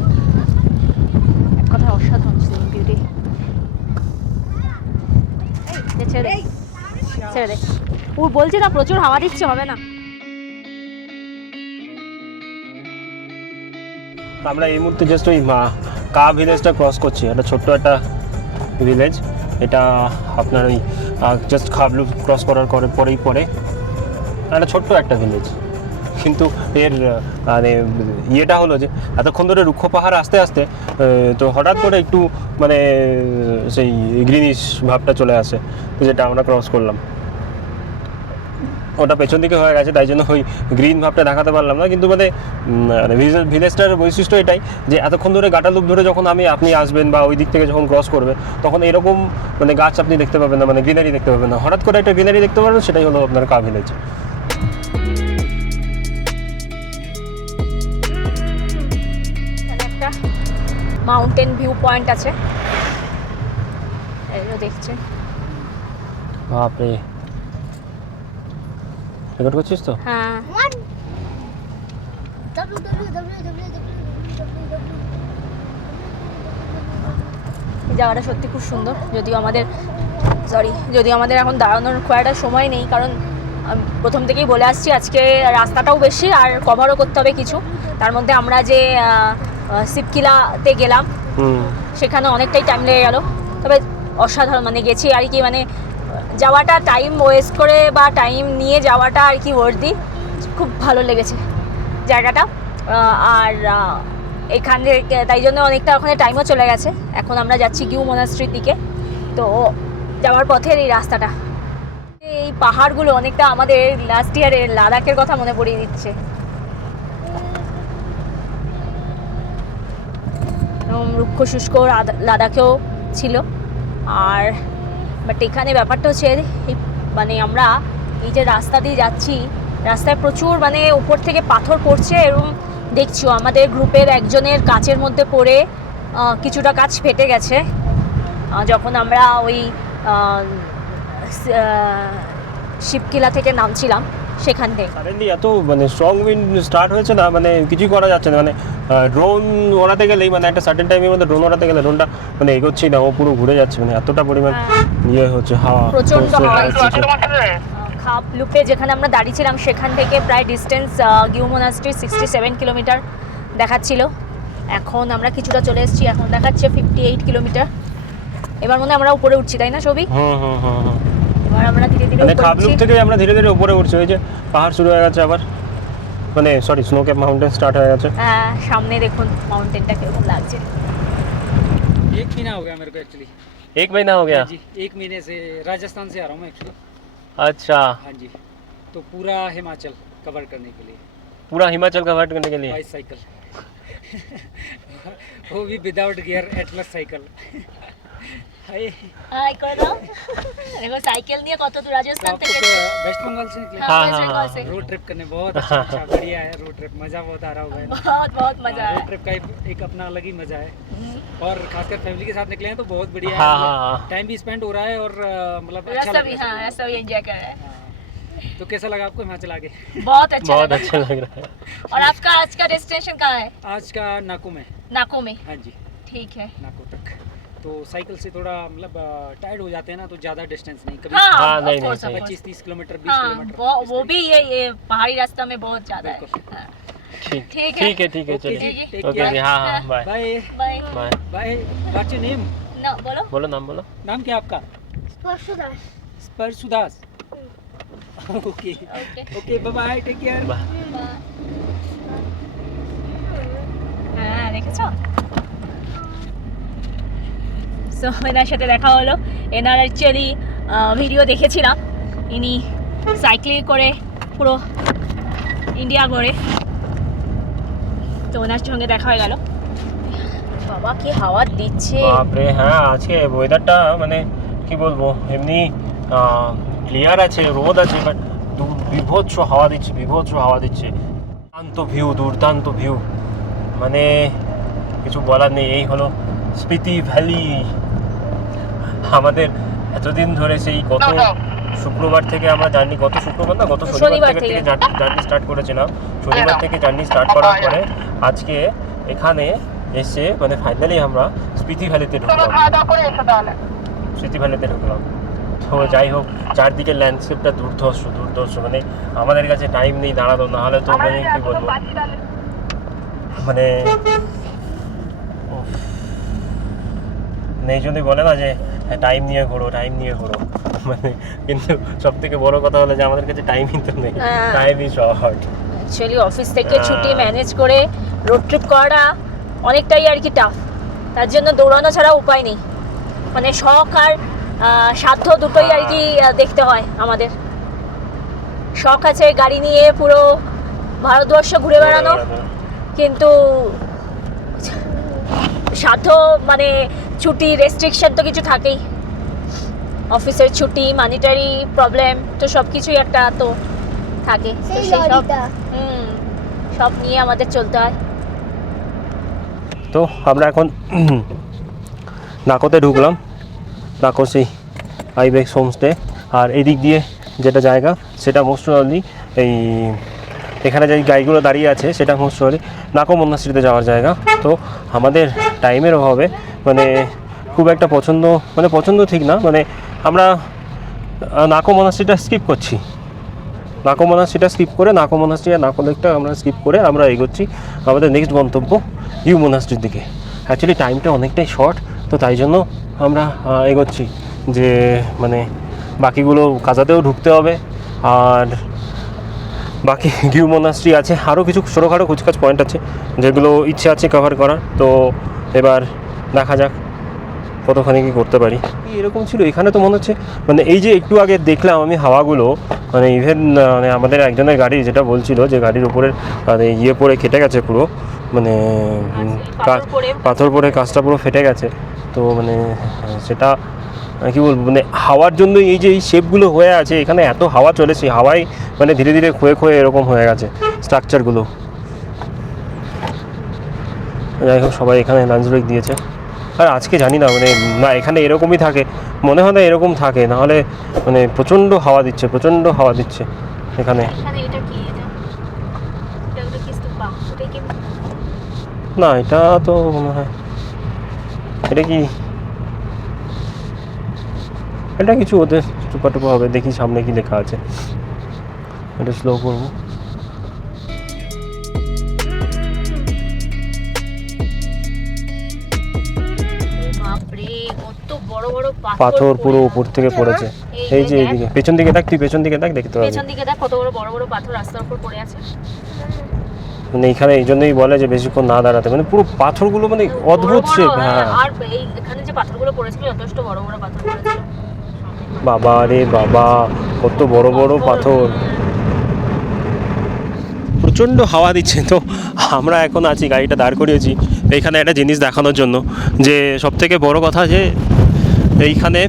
অসাধারণ সিনিক বিউটি। ছেড়ে দে, ও বলছে না প্রচুর হাওয়া দিচ্ছে, হবে না। আমরা এই মুহূর্তে জাস্ট ওই কা ভিলেজটা ক্রস করছি, একটা ছোট্ট একটা ভিলেজ। এটা আপনার ওই জাস্ট খাবলু ক্রস করার পরে একটা ছোট্ট একটা ভিলেজ। কিন্তু এর মানে ইয়েটা হলো যে এতক্ষণ ধরে রুক্ষ পাহাড় আস্তে আস্তে তো হঠাৎ করে একটু মানে সেই গ্রিনিশ ভাবটা চলে আসে, যেটা আমরা ক্রস করলাম। ওটা পেছন দিকে হয়ে গেছে, তাই জন্য ওই গ্রিন ভাবটা দেখাতে পারলাম না। কিন্তু মানে ভিলেজটার বৈশিষ্ট্য এটাই যে এতক্ষণ ধরে গাটা লুপ ধরে যখন আপনি আসবেন বা ওই দিক থেকে যখন ক্রস করবে, তখন এরকম মানে গাছ আপনি দেখতে পাবেন না, মানে গ্রিনারি দেখতে পাবেন না। হঠাৎ করে একটা গ্রিনারি দেখতে পারবেন, সেটাই হলো আপনার কা ভিলেজ। একটা মাউন্টেন ভিউ পয়েন্ট আছে, এই দেখছেন। বাপরে, রেকর্ড করছিস তো? হ্যাঁ এই জায়গাটা সত্যি খুব সুন্দর, যদিও আমাদের এখন দাঁড়ানোর খুব একটা সময় নেই, কারণ আমি প্রথম থেকেই বলে আসছি আজকে রাস্তাটাও বেশি আর কভারও করতে হবে কিছু। তার মধ্যে আমরা যে শিবকিলাতে গেলাম সেখানে অনেকটাই টাইম লেগে গেল, তবে অসাধারণ মানে গেছি আর কি, মানে যাওয়াটা টাইম ওয়েস্ট করে বা টাইম নিয়ে যাওয়াটা আর কি ওয়ার্দি, খুব ভালো লেগেছে জায়গাটা। আর এখানে তাই জন্য অনেকটা ওখানে টাইমও চলে গেছে। এখন আমরা যাচ্ছি গিউ মোনাস্ট্রির দিকে, তো যাওয়ার পথের এই রাস্তাটা, এই পাহাড়গুলো অনেকটা আমাদের লাস্ট ইয়ারের লাদাখের কথা মনে পড়িয়ে দিচ্ছে। রুক্ষ শুষ্ক লাদাখেও ছিল, আর বাট এখানে ব্যাপারটা হচ্ছে মানে আমরা এই যে রাস্তা দিয়ে যাচ্ছি, রাস্তায় প্রচুর মানে উপর থেকে পাথর পড়ছে, এবং দেখছিও আমাদের গ্রুপের একজনের কাচের মধ্যে পড়ে কিছুটা কাচ ফেটে গেছে যখন আমরা ওই শিবকিলা থেকে নামছিলাম সেখান থেকে। সাডেনলি এত মানে স্ট্রং উইন্ড স্টার্ট হয়েছে না, মানে কিছুই করা যাচ্ছে না। মানে ড্রোন ওড়াতে গেলেই মানে একটা সার্টেন টাইমের মধ্যে ড্রোন ওড়াতে গেলে ড্রোনটা মানে এগোচ্ছেই না, ও পুরো ঘুরে যাচ্ছে, মানে এতটা পরিমাণ ইয়ে হচ্ছে হাওয়া, প্রচণ্ড হাওয়া হচ্ছে। हाँ। খাপ লুপে যেখানে আমরা দাঁড়িয়েছিলাম সেখান থেকে প্রায় ডিস্টেন্স গিউ মোনাস্ট্রি 67 কিলোমিটার দেখাচ্ছিল। এখন আমরা কিছুটা চলে এসেছি, এখন দেখাচ্ছে 58 কিলোমিটার। এবার মনে হয় আমরা উপরে উঠছি, তাই না সবই? এবার আমরা ধীরে ধীরে মানে উপরে খাবলুক উঠছি। থেকে আমরা ধীরে ধীরে উপরে উঠছি, ওই যে পাহাড় শুরু হয়ে গেছে আবার, মানে sorry snow cap mountain start হয়ে গেছে। হ্যাঁ, সামনে দেখুন মাউন্টেনটা কিরকম লাগছে। एक महीना हो गया मेरे को एक्चुअली। एक महीना हो गया? जी, एक महीने से राजस्थान से आ रहा हूँ मैं एक्चुअली। अच्छा, हाँ जी, तो पूरा हिमाचल कवर करने के लिए पूरा हिमाचल कवर करने के लिए? बाइक साइकिल वो भी विदाउट गियर एटलस साइकिल। हाय, হাই করে দাও। দেখো সাইকেল নিয়ে কত দূর तो রাজস্থান आप থেকে। तो वेस्ट बंगाल से निकले? हाँ, वेस्ट बंगाल से। रोड ट्रिप करने बहुत अच्छा बढ़िया है रोड ट्रिप, मज़ा बहुत आ रहा होगा। बहुत बहुत मजा रोड आया। ट्रिप का एक अपना अलग ही मज़ा है, और खासकर फैमिली के साथ निकले हैं तो बहुत बढ़िया हाँ, है। हाँ, हाँ। टाइम भी स्पेंड हो रहा है और मतलब अच्छा रास्ता लग भी, रहा है। हाँ रास्ता भी एंजॉय कर रहे हैं। हाँ। तो कैसा लगा आपको हिमाचल आगे? बहुत अच्छा बहुत लगा। अच्छा लग रहा है। और आपका आज का डेस्टिनेशन कहाँ है? आज का नाको में। नाको में? हाँ जी, ठीक है। नाको तक। तो साइकिल से थोड़ा मतलब टायर्ड हो जाते हैं ना, तो ज़्यादा डिस्टेंस नहीं, कभी हाँ, हाँ, of नहीं, course, नहीं, of course। 25-30 किलोमीटर 20 हाँ, किलोमीटर वो भी ये पहाड़ी रास्ता में बहुत ज्यादा है। बिल्कुल। हाँ, ठीक ठीक है। ठीक है ठीक है ओके चलिए। जी, टेक ओके केयर। जी, हाँ हाँ bye bye bye. Bye. Bye. What's your name? ना बोलो। बोलो नाम बोलो। नाम क्या आपका? Parshudas Sparshudas. Okay okay. Okay, bye bye, take care. Bye. হ্যাঁ দেখেছো, সো এনার সাথে দেখা হলো। এনার অ্যাকচুয়ালি ভিডিও দেখেছিলাম, ইনি সাইক্লিং করে পুরো ইন্ডিয়া ঘোরে, তো ওনার সঙ্গে দেখা হয়ে গেল। বাবা কি হাওয়া দিচ্ছে! বাপরে হ্যাঁ, আজকে ওয়েদারটা মানে কি বলবো, এমনি ক্লিয়ার আছে, রোদ আছে, বাট বিভৎস হাওয়া দিচ্ছে, বিভৎস হাওয়া দিচ্ছে। দুর্দান্ত ভিউ, মানে কিছু বলার নেই। এই হলো স্পিতি ভ্যালি। আমাদের এতদিন ধরে সেই গত শুক্রবার থেকে আমরা জার্নি, গত শুক্রবার না গত শনিবার থেকে জার্নি স্টার্ট করেছিলাম। শনিবার থেকে জার্নি স্টার্ট করার পরে আজকে এখানে এসে মানে ফাইনালি আমরা স্পিতি ভ্যালিতে ঢুকলাম। স্পিতি ভ্যালিতে ঢুকলাম। তো যাই হোক, চারদিকে ল্যান্ডস্কেপটা দুর্ধর্ষ দুর্ধর্ষ, মানে আমাদের কাছে টাইম নেই দাঁড়ানো, না হলে তো মানে কি বলবো, মানে এই জন্যই বলে না যে টাইম নিয়ে ঘোরো, টাইম নিয়ে ঘোরো, মানে কিন্তু সব থেকে বড় কথা হলো যে আমাদের কাছে টাইমই তো নেই, হ্যাঁ। টাইমই শর্ট। অ্যাকচুয়ালি অফিস থেকে ছুটি ম্যানেজ করে রোড ট্রিপ করাটা অনেকটাই আর কি টাফ, তার জন্য দৌড়ানো ছাড়া উপায় নেই, মানে শখ আর সাধ্য দুটোই আর কি দেখতে হয় আমাদের। শখ আছে গাড়ি নিয়ে পুরো ভারতবর্ষ ঘুরে বেড়ানো, কিন্তু সাধ্য মানে ছুটি রেস্ট্রিকশন তো কিছু থাকেই, অফিসের ছুটি, মানিটারি প্রবলেম, তো সব কিছুই একটা তো থাকে, তো সেই সেই সব লরিটা সব নিয়ে আমাদের চলতে হয়। তো আমরা এখন নাকোতে ঢুকলাম, নাকো সেই আইবেক্স হোমস্টে। আর এই দিক দিয়ে যেটা জায়গা সেটা মোস্ট প্রবাবলি এই এখানে যে গাড়িগুলো দাঁড়িয়ে আছে সেটা মোস্টলি নাকো মনাস্ট্রিতে যাওয়ার জায়গা। তো আমাদের টাইমের অভাবে মানে খুব একটা পছন্দ ঠিক না, মানে আমরা নাকো মনাস্ট্রিটা স্কিপ করছি। নাকো মনাস্ট্রিটা স্কিপ করে নাকো মনাস্ট্রি আর নাকো লেকটা আমরা স্কিপ করে আমরা এগোচ্ছি আমাদের নেক্সট গন্তব্য ইউ মনাস্ট্রির দিকে। অ্যাকচুয়ালি টাইমটা অনেকটাই শর্ট, তো তাই জন্য আমরা এগোচ্ছি যে মানে বাকিগুলো কাজাতেও ঢুকতে হবে, আর বাকি গিউ মনাস্ট্রি আছে, আরও কিছু ছোটোখাটো কুচকাচ পয়েন্ট আছে যেগুলো ইচ্ছে আছে কভার করার। তো এবার দেখা যাক কতখানি কী করতে পারি। এরকম ছিল এখানে, তো মনে হচ্ছে মানে এই যে একটু আগে দেখলাম আমি হাওয়াগুলো, মানে ইভেন মানে আমাদের একজনের গাড়ি যেটা বলছিল যে গাড়ির উপরে মানে ইয়ে পড়ে কেটে গেছে পুরো, মানে পাথর পড়ে কাজটা পুরো ফেটে গেছে। তো মানে সেটা কী বলবো, মানে হাওয়ার জন্য এই যে এই শেপগুলো হয়ে আছে এখানে, এত হাওয়া চলেছে, হাওয়ায় মানে ধীরে ধীরে ক্ষয়ে এরকম হয়ে গেছে স্ট্রাকচারগুলো। যাই হোক, সবাই এখানে লাঞ্চ ব্রেক দিয়েছে। আর আজকে জানি না, মানে না এখানে এরকমই থাকে, মনে হয় না এরকম থাকে, নাহলে মানে প্রচণ্ড হাওয়া দিচ্ছে এখানে। না এটা তো মনে হয় এটা কিছু ওদের টুপা হবে, দেখি সামনে কি লেখা আছে, এটা স্লো করবো। পাথর পুরো উপর থেকে পড়েছে, এই যে এইদিকে পেছন দিকে দেখ, তুই পেছন দিকে দেখ, দেখতে পাবি পেছন দিকে দেখ কত বড় বড় পাথর রাস্তার উপর পড়ে আছে। মানে এখানে এই জন্যই বলে যে বেশিক্ষণ না দাঁড়াতে, মানে পুরো পাথরগুলো মানে অদ্ভুত শেপ। হ্যাঁ, আর এই এখানে যে পাথরগুলো পড়েছিল যথেষ্ট বড় বড় পাথর পড়েছিল। বাবা রে বাবা, কত বড় বড় পাথর, প্রচণ্ড হাওয়া দিচ্ছে। তো আমরা এখন আছি, গাড়িটা দাঁড় করিয়েছি এইখানে একটা জিনিস দেখানোর জন্য, যে সবথেকে বড় কথা যে এইখানে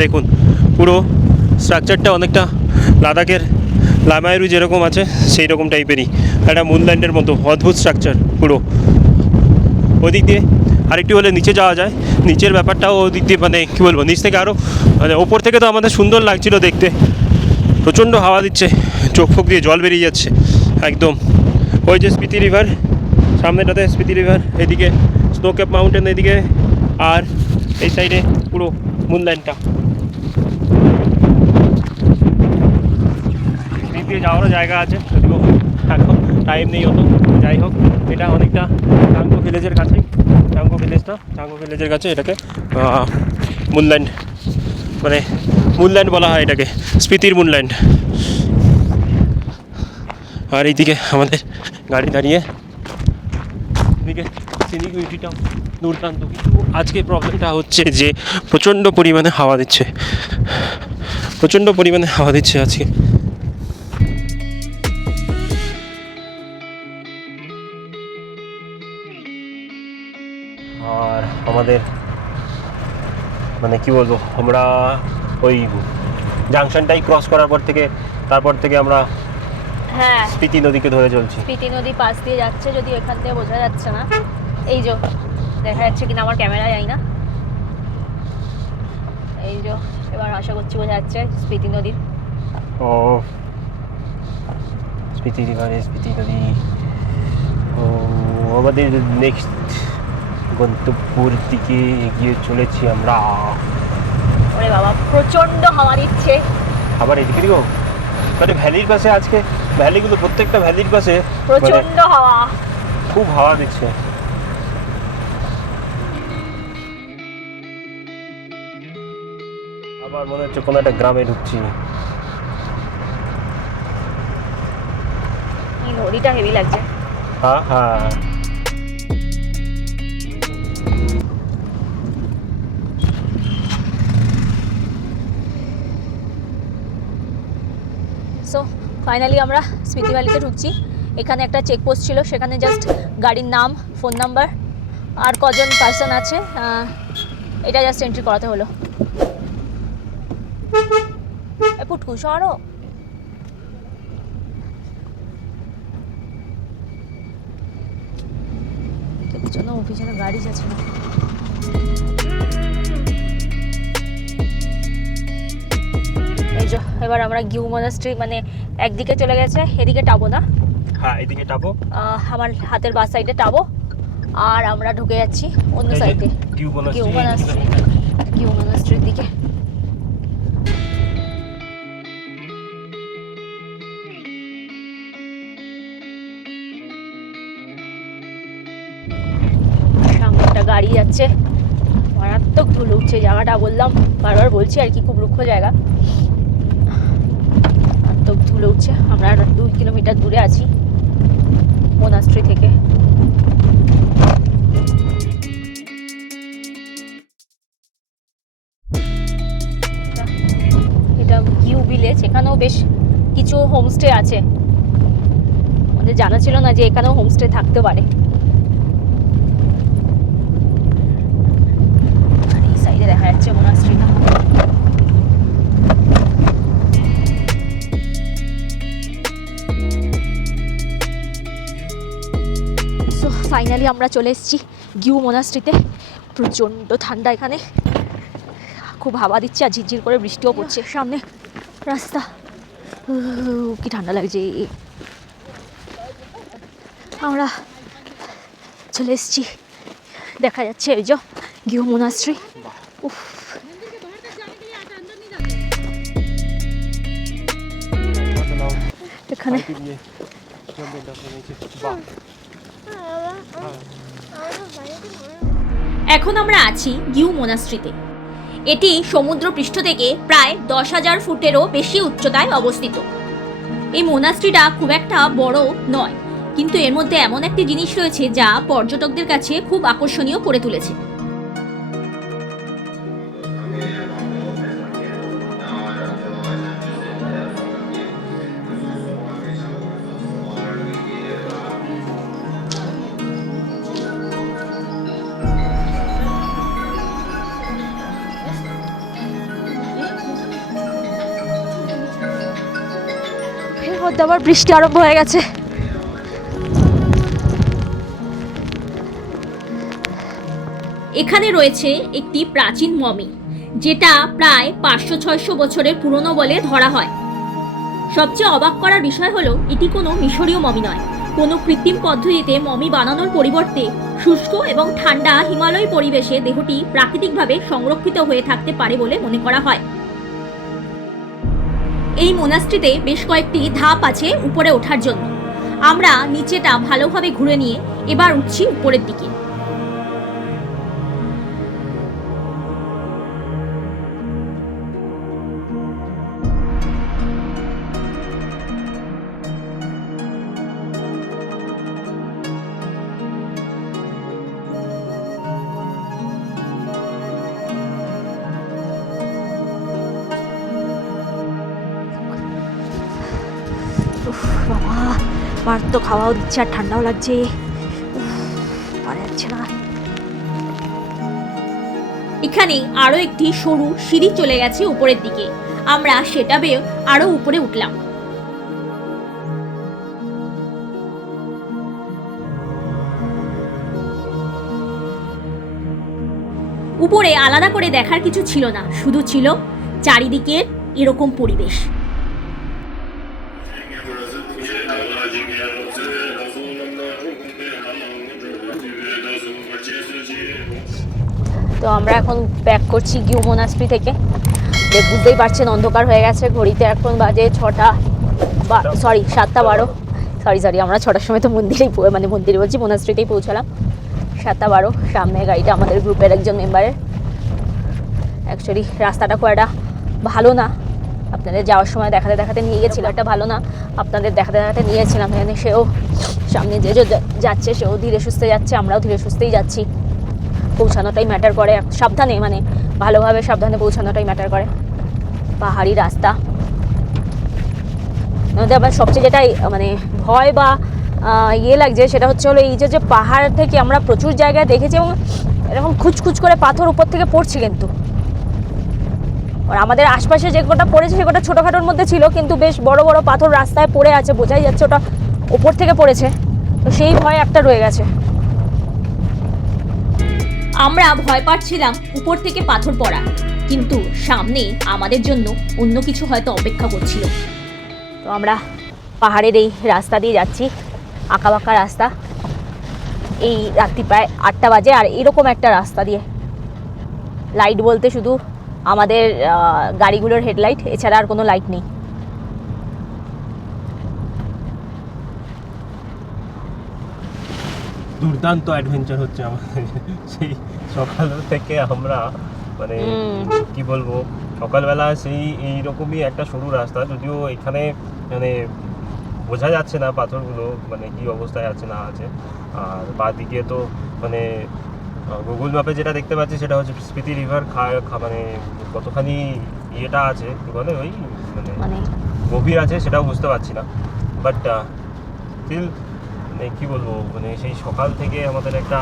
দেখুন পুরো স্ট্রাকচারটা অনেকটা লাদাখের লামায়রু যেরকম আছে সেই রকম টাইপেরই একটা মুনল্যান্ডের মতো অদ্ভুত স্ট্রাকচার পুরো। ওদিক দিয়ে আরেকটু হলে নিচে যাওয়া যায়, নিচের ব্যাপারটাও ওদিক দিয়ে মানে কী বলবো, নিচ থেকে আরও মানে ওপর থেকে তো আমাদের সুন্দর লাগছিল দেখতে। প্রচণ্ড হাওয়া দিচ্ছে, চোখ ফোক দিয়ে জল বেরিয়ে যাচ্ছে একদম। ওই যে স্পিতি রিভার সামনেটাতে, স্পিতি রিভার এদিকে, স্নো ক্যাপ মাউন্টেন এদিকে, আর এই সাইডে পুরো মুনল্যান্ডটা। এদিক দিয়ে যাওয়ারও জায়গা আছে, যদিও এখন টাইম নেই অত। যাই হোক, এটা অনেকটা চাঙ্গো ভিলেজের কাছেই, চাঙ্গো ভিলেজের কাছে এটাকে মুনল্যান্ড, মানে মুনল্যান্ড বলা হয় এটাকে, স্পিতির মুনল্যান্ড। আর এইদিকে আমাদের গাড়ি দাঁড়িয়ে, এদিকে সিনিক বিউটিটাও দুর্দান্ত। কিন্তু আজকে প্রবলেমটা হচ্ছে যে প্রচণ্ড পরিমাণে হাওয়া দিচ্ছে আজকে। আর আমাদের মানে কি বলবো, আমরা ওই জাংশনটাই ক্রস করার তারপর থেকে আমরা হ্যাঁ স্পিতি নদীকে ধরে চলছি। স্পিতি নদী পাশ দিয়ে যাচ্ছে, যদিও এখান থেকে বোঝা যাচ্ছে না। এই যে দেখা যাচ্ছে কিনা আমার ক্যামেরা যাই না, এই যে এবার আশা করছি বোঝা যাচ্ছে স্পিতি নদীর। ও স্পিতি রিভারে স্পিতি নদী। ও আমাদের নেক্সট গন্তব্যের দিকে এগিয়ে চলেছি আমরা। ওরে বাবা, প্রচন্ড হাওয়া দিচ্ছে। আবার এদিকে দিও, মানে ভ্যালির পাশে আজকে ভ্যালিগুলো, প্রত্যেকটা ভ্যালির পাশে প্রচন্ড হাওয়া, খুব হাওয়া দিচ্ছে। আবার মনে হচ্ছে কোনো একটা গ্রামে ঢুকছি। এই নদীটা হেভি লাগছে। হ্যাঁ হ্যাঁ, সো ফাইনালি আমরা স্পিতি ভ্যালিতে ঢুকছি। এখানে একটা চেকপোস্ট ছিল, সেখানে জাস্ট গাড়ির নাম, ফোন নাম্বার আর কজন পার্সন আছে এটা জাস্ট এন্ট্রি করাতে হলো। পুটকু সরো, পিছনে গাড়ি যাচ্ছে না। এই যে এবার আমরা গিউ মনাস্ট্রি মানে একদিকে চলে গেছে, এদিকে টাবো না, হ্যাঁ এদিকে টাবো, আমার হাতের বাস সাইডে টাবো, আর আমরা ঢুকে যাচ্ছি অন্য সাইডে গিউ গিউ মনাস্ট্রি। মনাস্ট্রির দিকে। সামনে একটা গাড়ি যাচ্ছে, মারাত্মক ধুলো উঠছে জায়গাটা, বললাম বারবার বলছি আর কি, খুব রুক্ষ জায়গা, মারাত্মক ধুলো উঠছে। আমরা 2 কিলোমিটার দূরে আছি মনাস্ট্রি থেকে। এটা গিউ ভিলেজ, এখানেও বেশ কিছু হোমস্টে আছে, আমাদের জানা ছিল না যে এখানেও হোমস্টে থাকতে পারে। আর এই সাইডে দেখা যাচ্ছে মনাস্ট্রিটা। সো ফাইনালি আমরা চলে এসেছি গিউ মনাস্ট্রিতে। প্রচণ্ড ঠান্ডা এখানে, খুব হাওয়া দিচ্ছে আর ঝিরঝির করে বৃষ্টিও পড়ছে। সামনে রাস্তা, কি ঠান্ডা লাগছে। আমরা চলে এসেছি, দেখা যাচ্ছে ওই যে গিউ মনাস্ট্রি। উফ, এখানে এখন আমরা আছি গিউ মনাস্ট্রিতে। এটি সমুদ্রপৃষ্ঠ থেকে প্রায় 10,000 ফুটেরও বেশি উচ্চতায় অবস্থিত। এই মনাস্ট্রিটা খুব একটা বড় নয়, কিন্তু এর মধ্যে এমন একটি জিনিস রয়েছে যা পর্যটকদের কাছে খুব আকর্ষণীয় করে তুলেছে। এর মধ্যে আবার বৃষ্টি আরম্ভ হয়ে গেছে। এখানে রয়েছে একটি প্রাচীন মমি, যেটা প্রায় 500-600 বছরের পুরনো বলে ধরা হয়। সবচেয়ে অবাক করার বিষয় হলো এটি কোনো মিশরীয় মমি নয়। কোনো কৃত্রিম পদ্ধতিতে মমি বানানোর পরিবর্তে শুষ্ক এবং ঠান্ডা হিমালয় পরিবেশে দেহটি প্রাকৃতিকভাবে সংরক্ষিত হয়ে থাকতে পারে বলে মনে করা হয়। এই মোনাস্ট্রিতে বেশ কয়েকটি ধাপ আছে উপরে ওঠার জন্য। আমরা নিচেটা ভালোভাবে ঘুরে নিয়ে এবার উঠছি উপরের দিকে। বাবা, আমার তো খাওয়াও দিচ্ছে আর ঠান্ডাও লাগছে, পারা যাচ্ছে না। এখানে আরো একটি সরু সিঁড়ি চলে গেছে উপরের দিকে, আমরা সেটা বেয়ে আরো উপরে উঠলাম। উপরে আলাদা করে দেখার কিছু ছিল না, শুধু ছিল চারিদিকের এরকম পরিবেশ। তো আমরা এখন ব্যাক করছি গিউ মনাস্ট্রি থেকে। বুঝতেই পারছেন অন্ধকার হয়ে গেছে, ঘড়িতে এখন বাজে 7টা 12। সরি আমরা 6টার সময় তো মন্দিরে বলছি মনাস্ট্রিতেই পৌঁছালাম। 7টা 12। সামনে গাড়িটা আমাদের গ্রুপের একজন মেম্বারের। অ্যাকচুয়ালি রাস্তাটা খুব একটা ভালো না, আপনাদের যাওয়ার সময় দেখাতে নিয়ে গেছিলাম। এটা ভালো না, আপনাদের দেখাতে নিয়েছিলাম। এখানে সেও সামনে যে যাচ্ছে সেও ধীরে সুস্থে যাচ্ছে, আমরাও ধীরে সুস্থেই যাচ্ছি। পৌঁছানোটাই ম্যাটার করে, সাবধানে ভালোভাবে সাবধানে পৌঁছানোটাই ম্যাটার করে। পাহাড়ি রাস্তা আমাদের আবার সবচেয়ে যেটা ভয় বা লাগছে সেটা হলো এই যে পাহাড় থেকে আমরা প্রচুর জায়গায় দেখেছি এবং এরকম খুচখুচ করে পাথর উপর থেকে পড়ছে, কিন্তু আর আমাদের আশপাশে যে কটা পড়েছে সে কটা ছোটোখাটোর মধ্যে ছিল, কিন্তু বেশ বড় বড় পাথর রাস্তায় পড়ে আছে, বোঝাই যাচ্ছে ওটা ওপর থেকে পড়েছে। তো সেই ভয় একটা রয়ে গেছে। আমরা ভয় পাচ্ছিলাম উপর থেকে পাথর পড়া, কিন্তু সামনে আমাদের জন্য অন্য কিছু হয়তো অপেক্ষা করছিল। তো আমরা পাহাড়ের এই রাস্তা দিয়ে যাচ্ছি, আঁকাবাঁকা রাস্তা। এই রাত্রি প্রায় 8টা বাজে, আর এরকম একটা রাস্তা দিয়ে লাইট বলতে শুধু আমাদের গাড়িগুলোর হেডলাইট, এছাড়া আর কোনো লাইট নেই। দুর্দান্ত অ্যাডভেঞ্চার হচ্ছে আমাদের। সেই সকাল থেকে আমরা মানে কি বলবো, সকালবেলা সেই এইরকমই একটা সরু রাস্তা, যদিও এখানে মানে বোঝা যাচ্ছে না পাথরগুলো মানে কি অবস্থায় আছে না আছে। আর বাদিকে তো মানে গুগল ম্যাপে যেটা দেখতে পাচ্ছি সেটা হচ্ছে স্পিতি রিভার মানে কতখানি ইয়েটা আছে কি বলে ওই মানে গভীর আছে সেটাও বুঝতে পারছি না। বাট স্টিল মানে কী বলবো, মানে সেই সকাল থেকে আমাদের একটা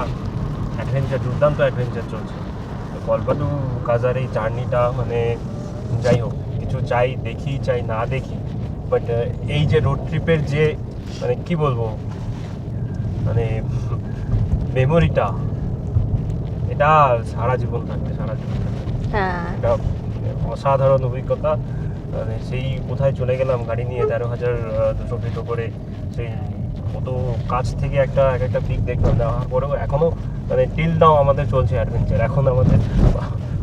অ্যাডভেঞ্চার, দুর্দান্ত অ্যাডভেঞ্চার চলছে। তো কল্পা টু কাজার এই জার্নিটা মানে যাই হোক, কিছু চাই দেখি চাই না দেখি, বাট এই যে রোড ট্রিপের যে মানে কি বলবো মানে মেমোরিটা, এটা সারা জীবন থাকবে, সারা জীবন থাকবে। এটা অসাধারণ অভিজ্ঞতা। মানে সেই কোথায় চলে গেলাম গাড়ি নিয়ে 13,200 ফিট করে, সেই কত কাছ থেকে এক একটা পিক দেখলাম, দেওয়ার পরেও এখনও মানে টিল নাও আমাদের চলছে অ্যাডভেঞ্চার। এখন আমাদের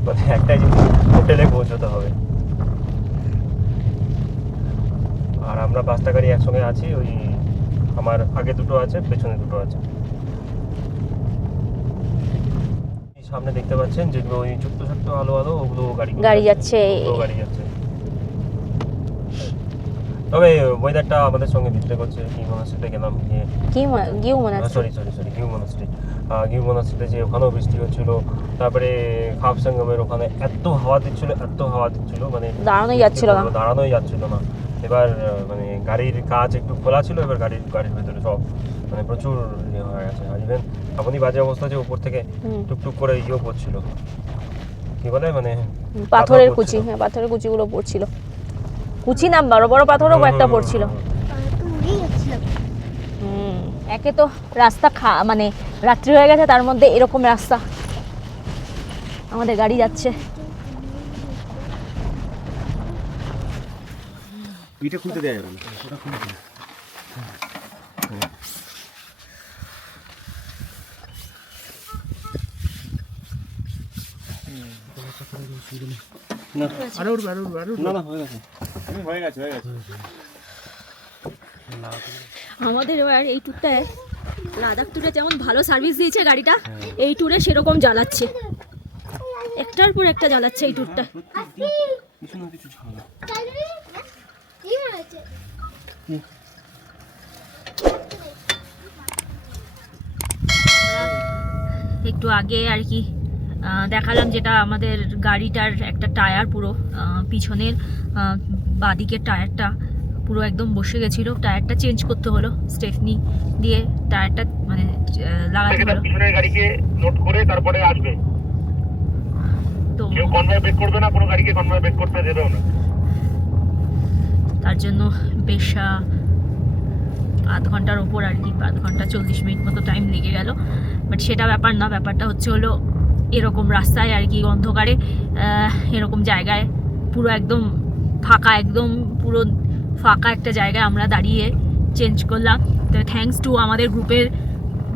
মানে একটাই জিনিস, হোটেলে পৌঁছতে হবে। আর আমরা 5টা গাড়ি একসঙ্গে আছি, ওই আমার আগে দুটো আছে, পেছনে দুটো আছে। সামনে দেখতে পাচ্ছেন যেগুলো ওই ছোট্ট ছোট্ট আলো আলো, ওগুলো গাড়ি যাচ্ছে, গাড়ি যাচ্ছে। তবে ওয়েদারটা আমাদের সঙ্গে মিলে করছে। গিউ মনাস্ট্রিতে গেলাম, গিউ মনাস্ট্রিতে যে ওখানেও বৃষ্টি হচ্ছিল। তারপরে খাপ সঙ্গমের ওখানে এত হাওয়া দিচ্ছিল মানে দাঁড়ানোই যাচ্ছিল না। এবার মানে গাড়ির কাজ একটু খোলা ছিল, এবার গাড়ির ভেতরে সব মানে প্রচুর ইয়ে হয়ে গেছে। আর ইভেন এমনই বাজে অবস্থা যে উপর থেকে টুকটুক করে ইয়ে পড়ছিল, কি বলে মানে পাথরের কুচি, হ্যাঁ পাথরের কুচিগুলো পড়ছিল। কুচি না, বড় বড় পাথরও একটা পড়ছিল। একে তো রাস্তা মানে রাত্রি হয়ে গেছে, তার মধ্যে এরকম রাস্তা। আমাদের গাড়ি যাচ্ছে। এটা খুলতে দেয়া যাবে না, ওটা খুলতে আমাদের এবার এই ট্যুরটায়, লাদাখ ট্যুরে যেমন ভালো সার্ভিস দিয়েছে গাড়িটা, এই ট্যুরে সেরকম জ্বালাচ্ছে, একটার পর একটা জ্বালাচ্ছে এই ট্যুরটা। একটু আগে আর কি দেখালাম যেটা আমাদের গাড়িটার একটা টায়ার পুরো পিছনের বাঁদিকের টায়ারটা পুরো একদম বসে গেছিলো। টায়ারটা চেঞ্জ করতে হলো, স্টেফনি দিয়ে টায়ারটা মানে লাগাতে হলো। পিছনের গাড়িকে লোড করে তারপরে আসবে, তো কেউ কনভয় ব্রেক করবে না, কোনো গাড়িকে কনভয় ব্রেক করতে দেবেও না। তার জন্য বেশ আধ ঘন্টার ওপর আর কি, 5 ঘন্টা 40 মিনিট মতো টাইম লেগে গেল। বাট সেটা ব্যাপার না, ব্যাপারটা হচ্ছে হলো এরকম রাস্তায় আর কি, অন্ধকারে এরকম জায়গায় পুরো একদম ফাঁকা, একদম পুরো ফাঁকা একটা জায়গায় আমরা দাঁড়িয়ে চেঞ্জ করলাম। তো থ্যাঙ্কস টু আমাদের গ্রুপের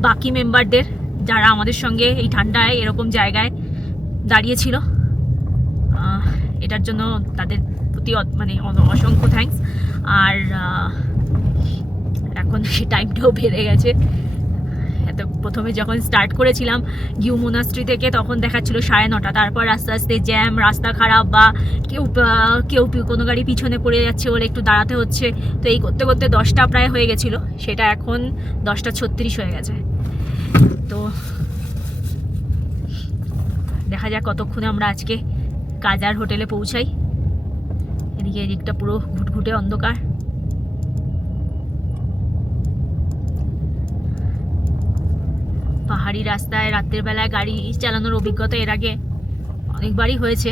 বাকি মেম্বারদের, যারা আমাদের সঙ্গে এই ঠান্ডায় এরকম জায়গায় দাঁড়িয়েছিল। এটার জন্য তাদের প্রতি মানে অসংখ্য থ্যাঙ্কস। আর এখন সেই টাইমটাও বেড়ে গেছে। এত প্রথমে যখন স্টার্ট করেছিলাম গিউ মোনাস্ট্রি থেকে, তখন দেখাচ্ছিল 9:30, তারপর আস্তে আস্তে জ্যাম, রাস্তা খারাপ, বা কেউ কোনো গাড়ি পিছনে পড়ে যাচ্ছে বলে একটু দাঁড়াতে হচ্ছে। তো এই করতে করতে 10টা প্রায় হয়ে গেছিলো, সেটা এখন 10:36 হয়ে গেছে। তো দেখা যাক কতক্ষণে আমরা আজকে কাজার হোটেলে পৌঁছাই। এদিকে এদিকটা পুরো ঘুটঘুটে অন্ধকার। পাহাড়ি রাস্তায় রাতের বেলায় গাড়ি চালানোর অভিজ্ঞতা এর আগে অনেকবারই হয়েছে,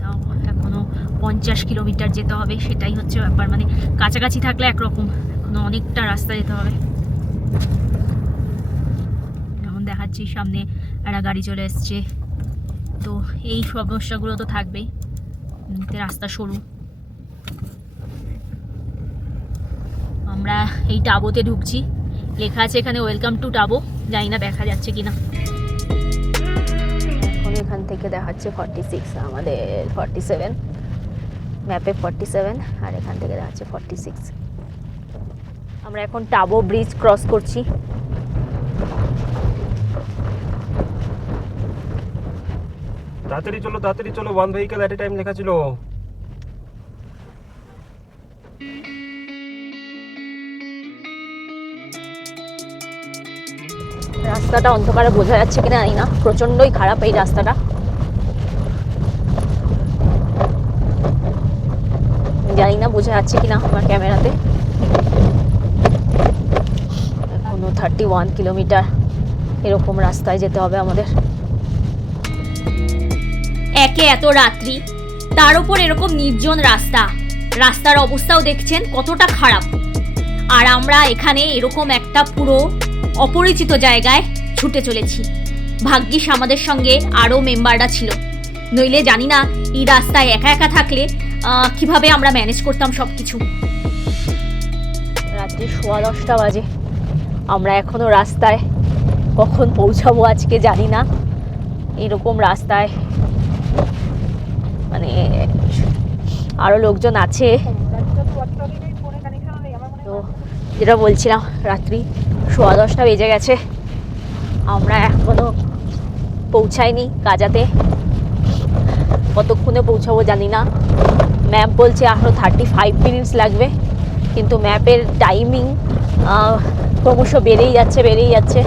তাও এখনও 50 কিলোমিটার যেতে হবে, সেটাই হচ্ছে ব্যাপার। মানে কাছাকাছি থাকলে একরকম, এখনো অনেকটা রাস্তা যেতে হবে। যেমন দেখাচ্ছি সামনে একটা গাড়ি চলে এসছে, তো এই সমস্যাগুলো তো থাকবেই। রাস্তা সরু, আমরা এই টাবোতে ঢুকছি, লেখা আছে এখানে ওয়েলকাম টু টাবো, জানি না দেখা যাচ্ছে কিনা। এখন এখান থেকে দেখাচ্ছে 46, আমাদের 47, ম্যাপে 47 আর এখান থেকে দেখাচ্ছে 46। আমরা এখন টাবো ব্রিজ ক্রস করছি। তাড়াতাড়ি চলো, 1 vehicle at a time লেখা ছিল। রাস্তাটা অন্ধকারে বোঝা যাচ্ছে কিনা জানি না, প্রচন্ডই খারাপ এই রাস্তাটা। জানি না বোঝা যাচ্ছে কিনা আমার ক্যামেরাতে। এখনো 31 কিলোমিটার এরকম রাস্তায় যেতে হবে আমাদের। একে এত রাত্রি, তার উপর এরকম নির্জন রাস্তা, রাস্তার অবস্থাও দেখছেন কতটা খারাপ। আর আমরা এখানে এরকম একটা পুরো অপরিচিত জায়গায় ছুটে চলেছি। ভাগ্যিস আমাদের সঙ্গে আরও মেম্বাররা ছিল, নইলে জানি না এই রাস্তায় একা একা থাকলে কিভাবে আমরা ম্যানেজ করতাম সব কিছু। রাত্রি 10:15 বাজে, আমরা এখনো রাস্তায়, কখন পৌঁছাবো আজকে জানি না। এরকম রাস্তায় মানে আরও লোকজন আছে। তো যেটা বলছিলাম, রাত্রি 10:15 বেজে গেছে, আমরা এখনো পৌঁছাইনি কাজাতে। কতক্ষণে পৌঁছাবো জানি না। ম্যাপ বলছে আরও 35 মিনিটস লাগবে, কিন্তু ম্যাপের টাইমিং ক্রমশ বেড়েই যাচ্ছে।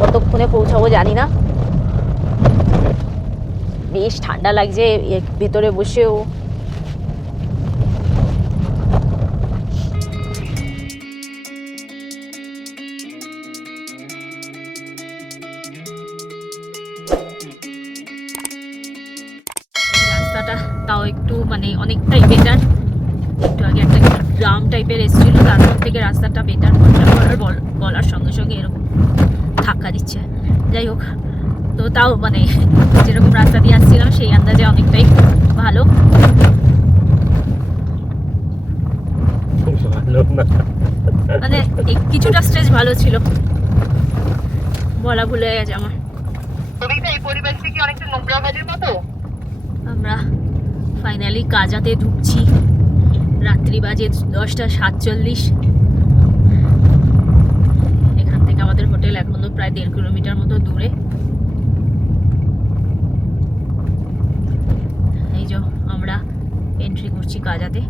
কতক্ষণে পৌঁছাবো জানি না। বেশ ঠান্ডা লাগছে ভেতরে বসেও। রাস্তাটা তাও একটু মানে অনেকটাই বেটার। একটু আগে একটা গ্রাম টাইপের এসেছিল, তারপর থেকে রাস্তাটা বেটার বলার সঙ্গে সঙ্গে এরকম ধাক্কা দিচ্ছে। যাই হোক, তো তাও মানে যেরকম রাস্তা দিয়ে আসছিলাম সেই আন্দাজে অনেকটাই ভালো। মানে কিছুটা স্টেজ ভালো ছিল, বলা ভুলে গেছে আমার। এই পরিবেশটা কি অনেকটা নোংরা বাজের মতো? আমরা ফাইনালি কাজাতে ঢুকছি। রাত্রি বাজে 10:47। এখান থেকে আমাদের হোটেল এখনো প্রায় 1.5 কিলোমিটার মতো দূরে। এই যে আমরা এন্ট্রি করছি কাজাতে।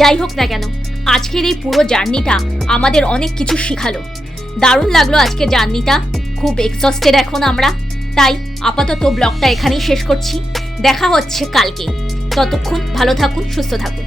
যাই হোক না কেন, আজকের এই পুরো জার্নিটা আমাদের অনেক কিছু শেখালো। দারুণ লাগলো আজকের জার্নিটা, খুব এক্সস্টেড এখন আমরা। তাই আপাতত ব্লগটা এখানেই শেষ করছি, দেখা হচ্ছে কালকে। ততক্ষণ ভালো থাকুন, সুস্থ থাকুন।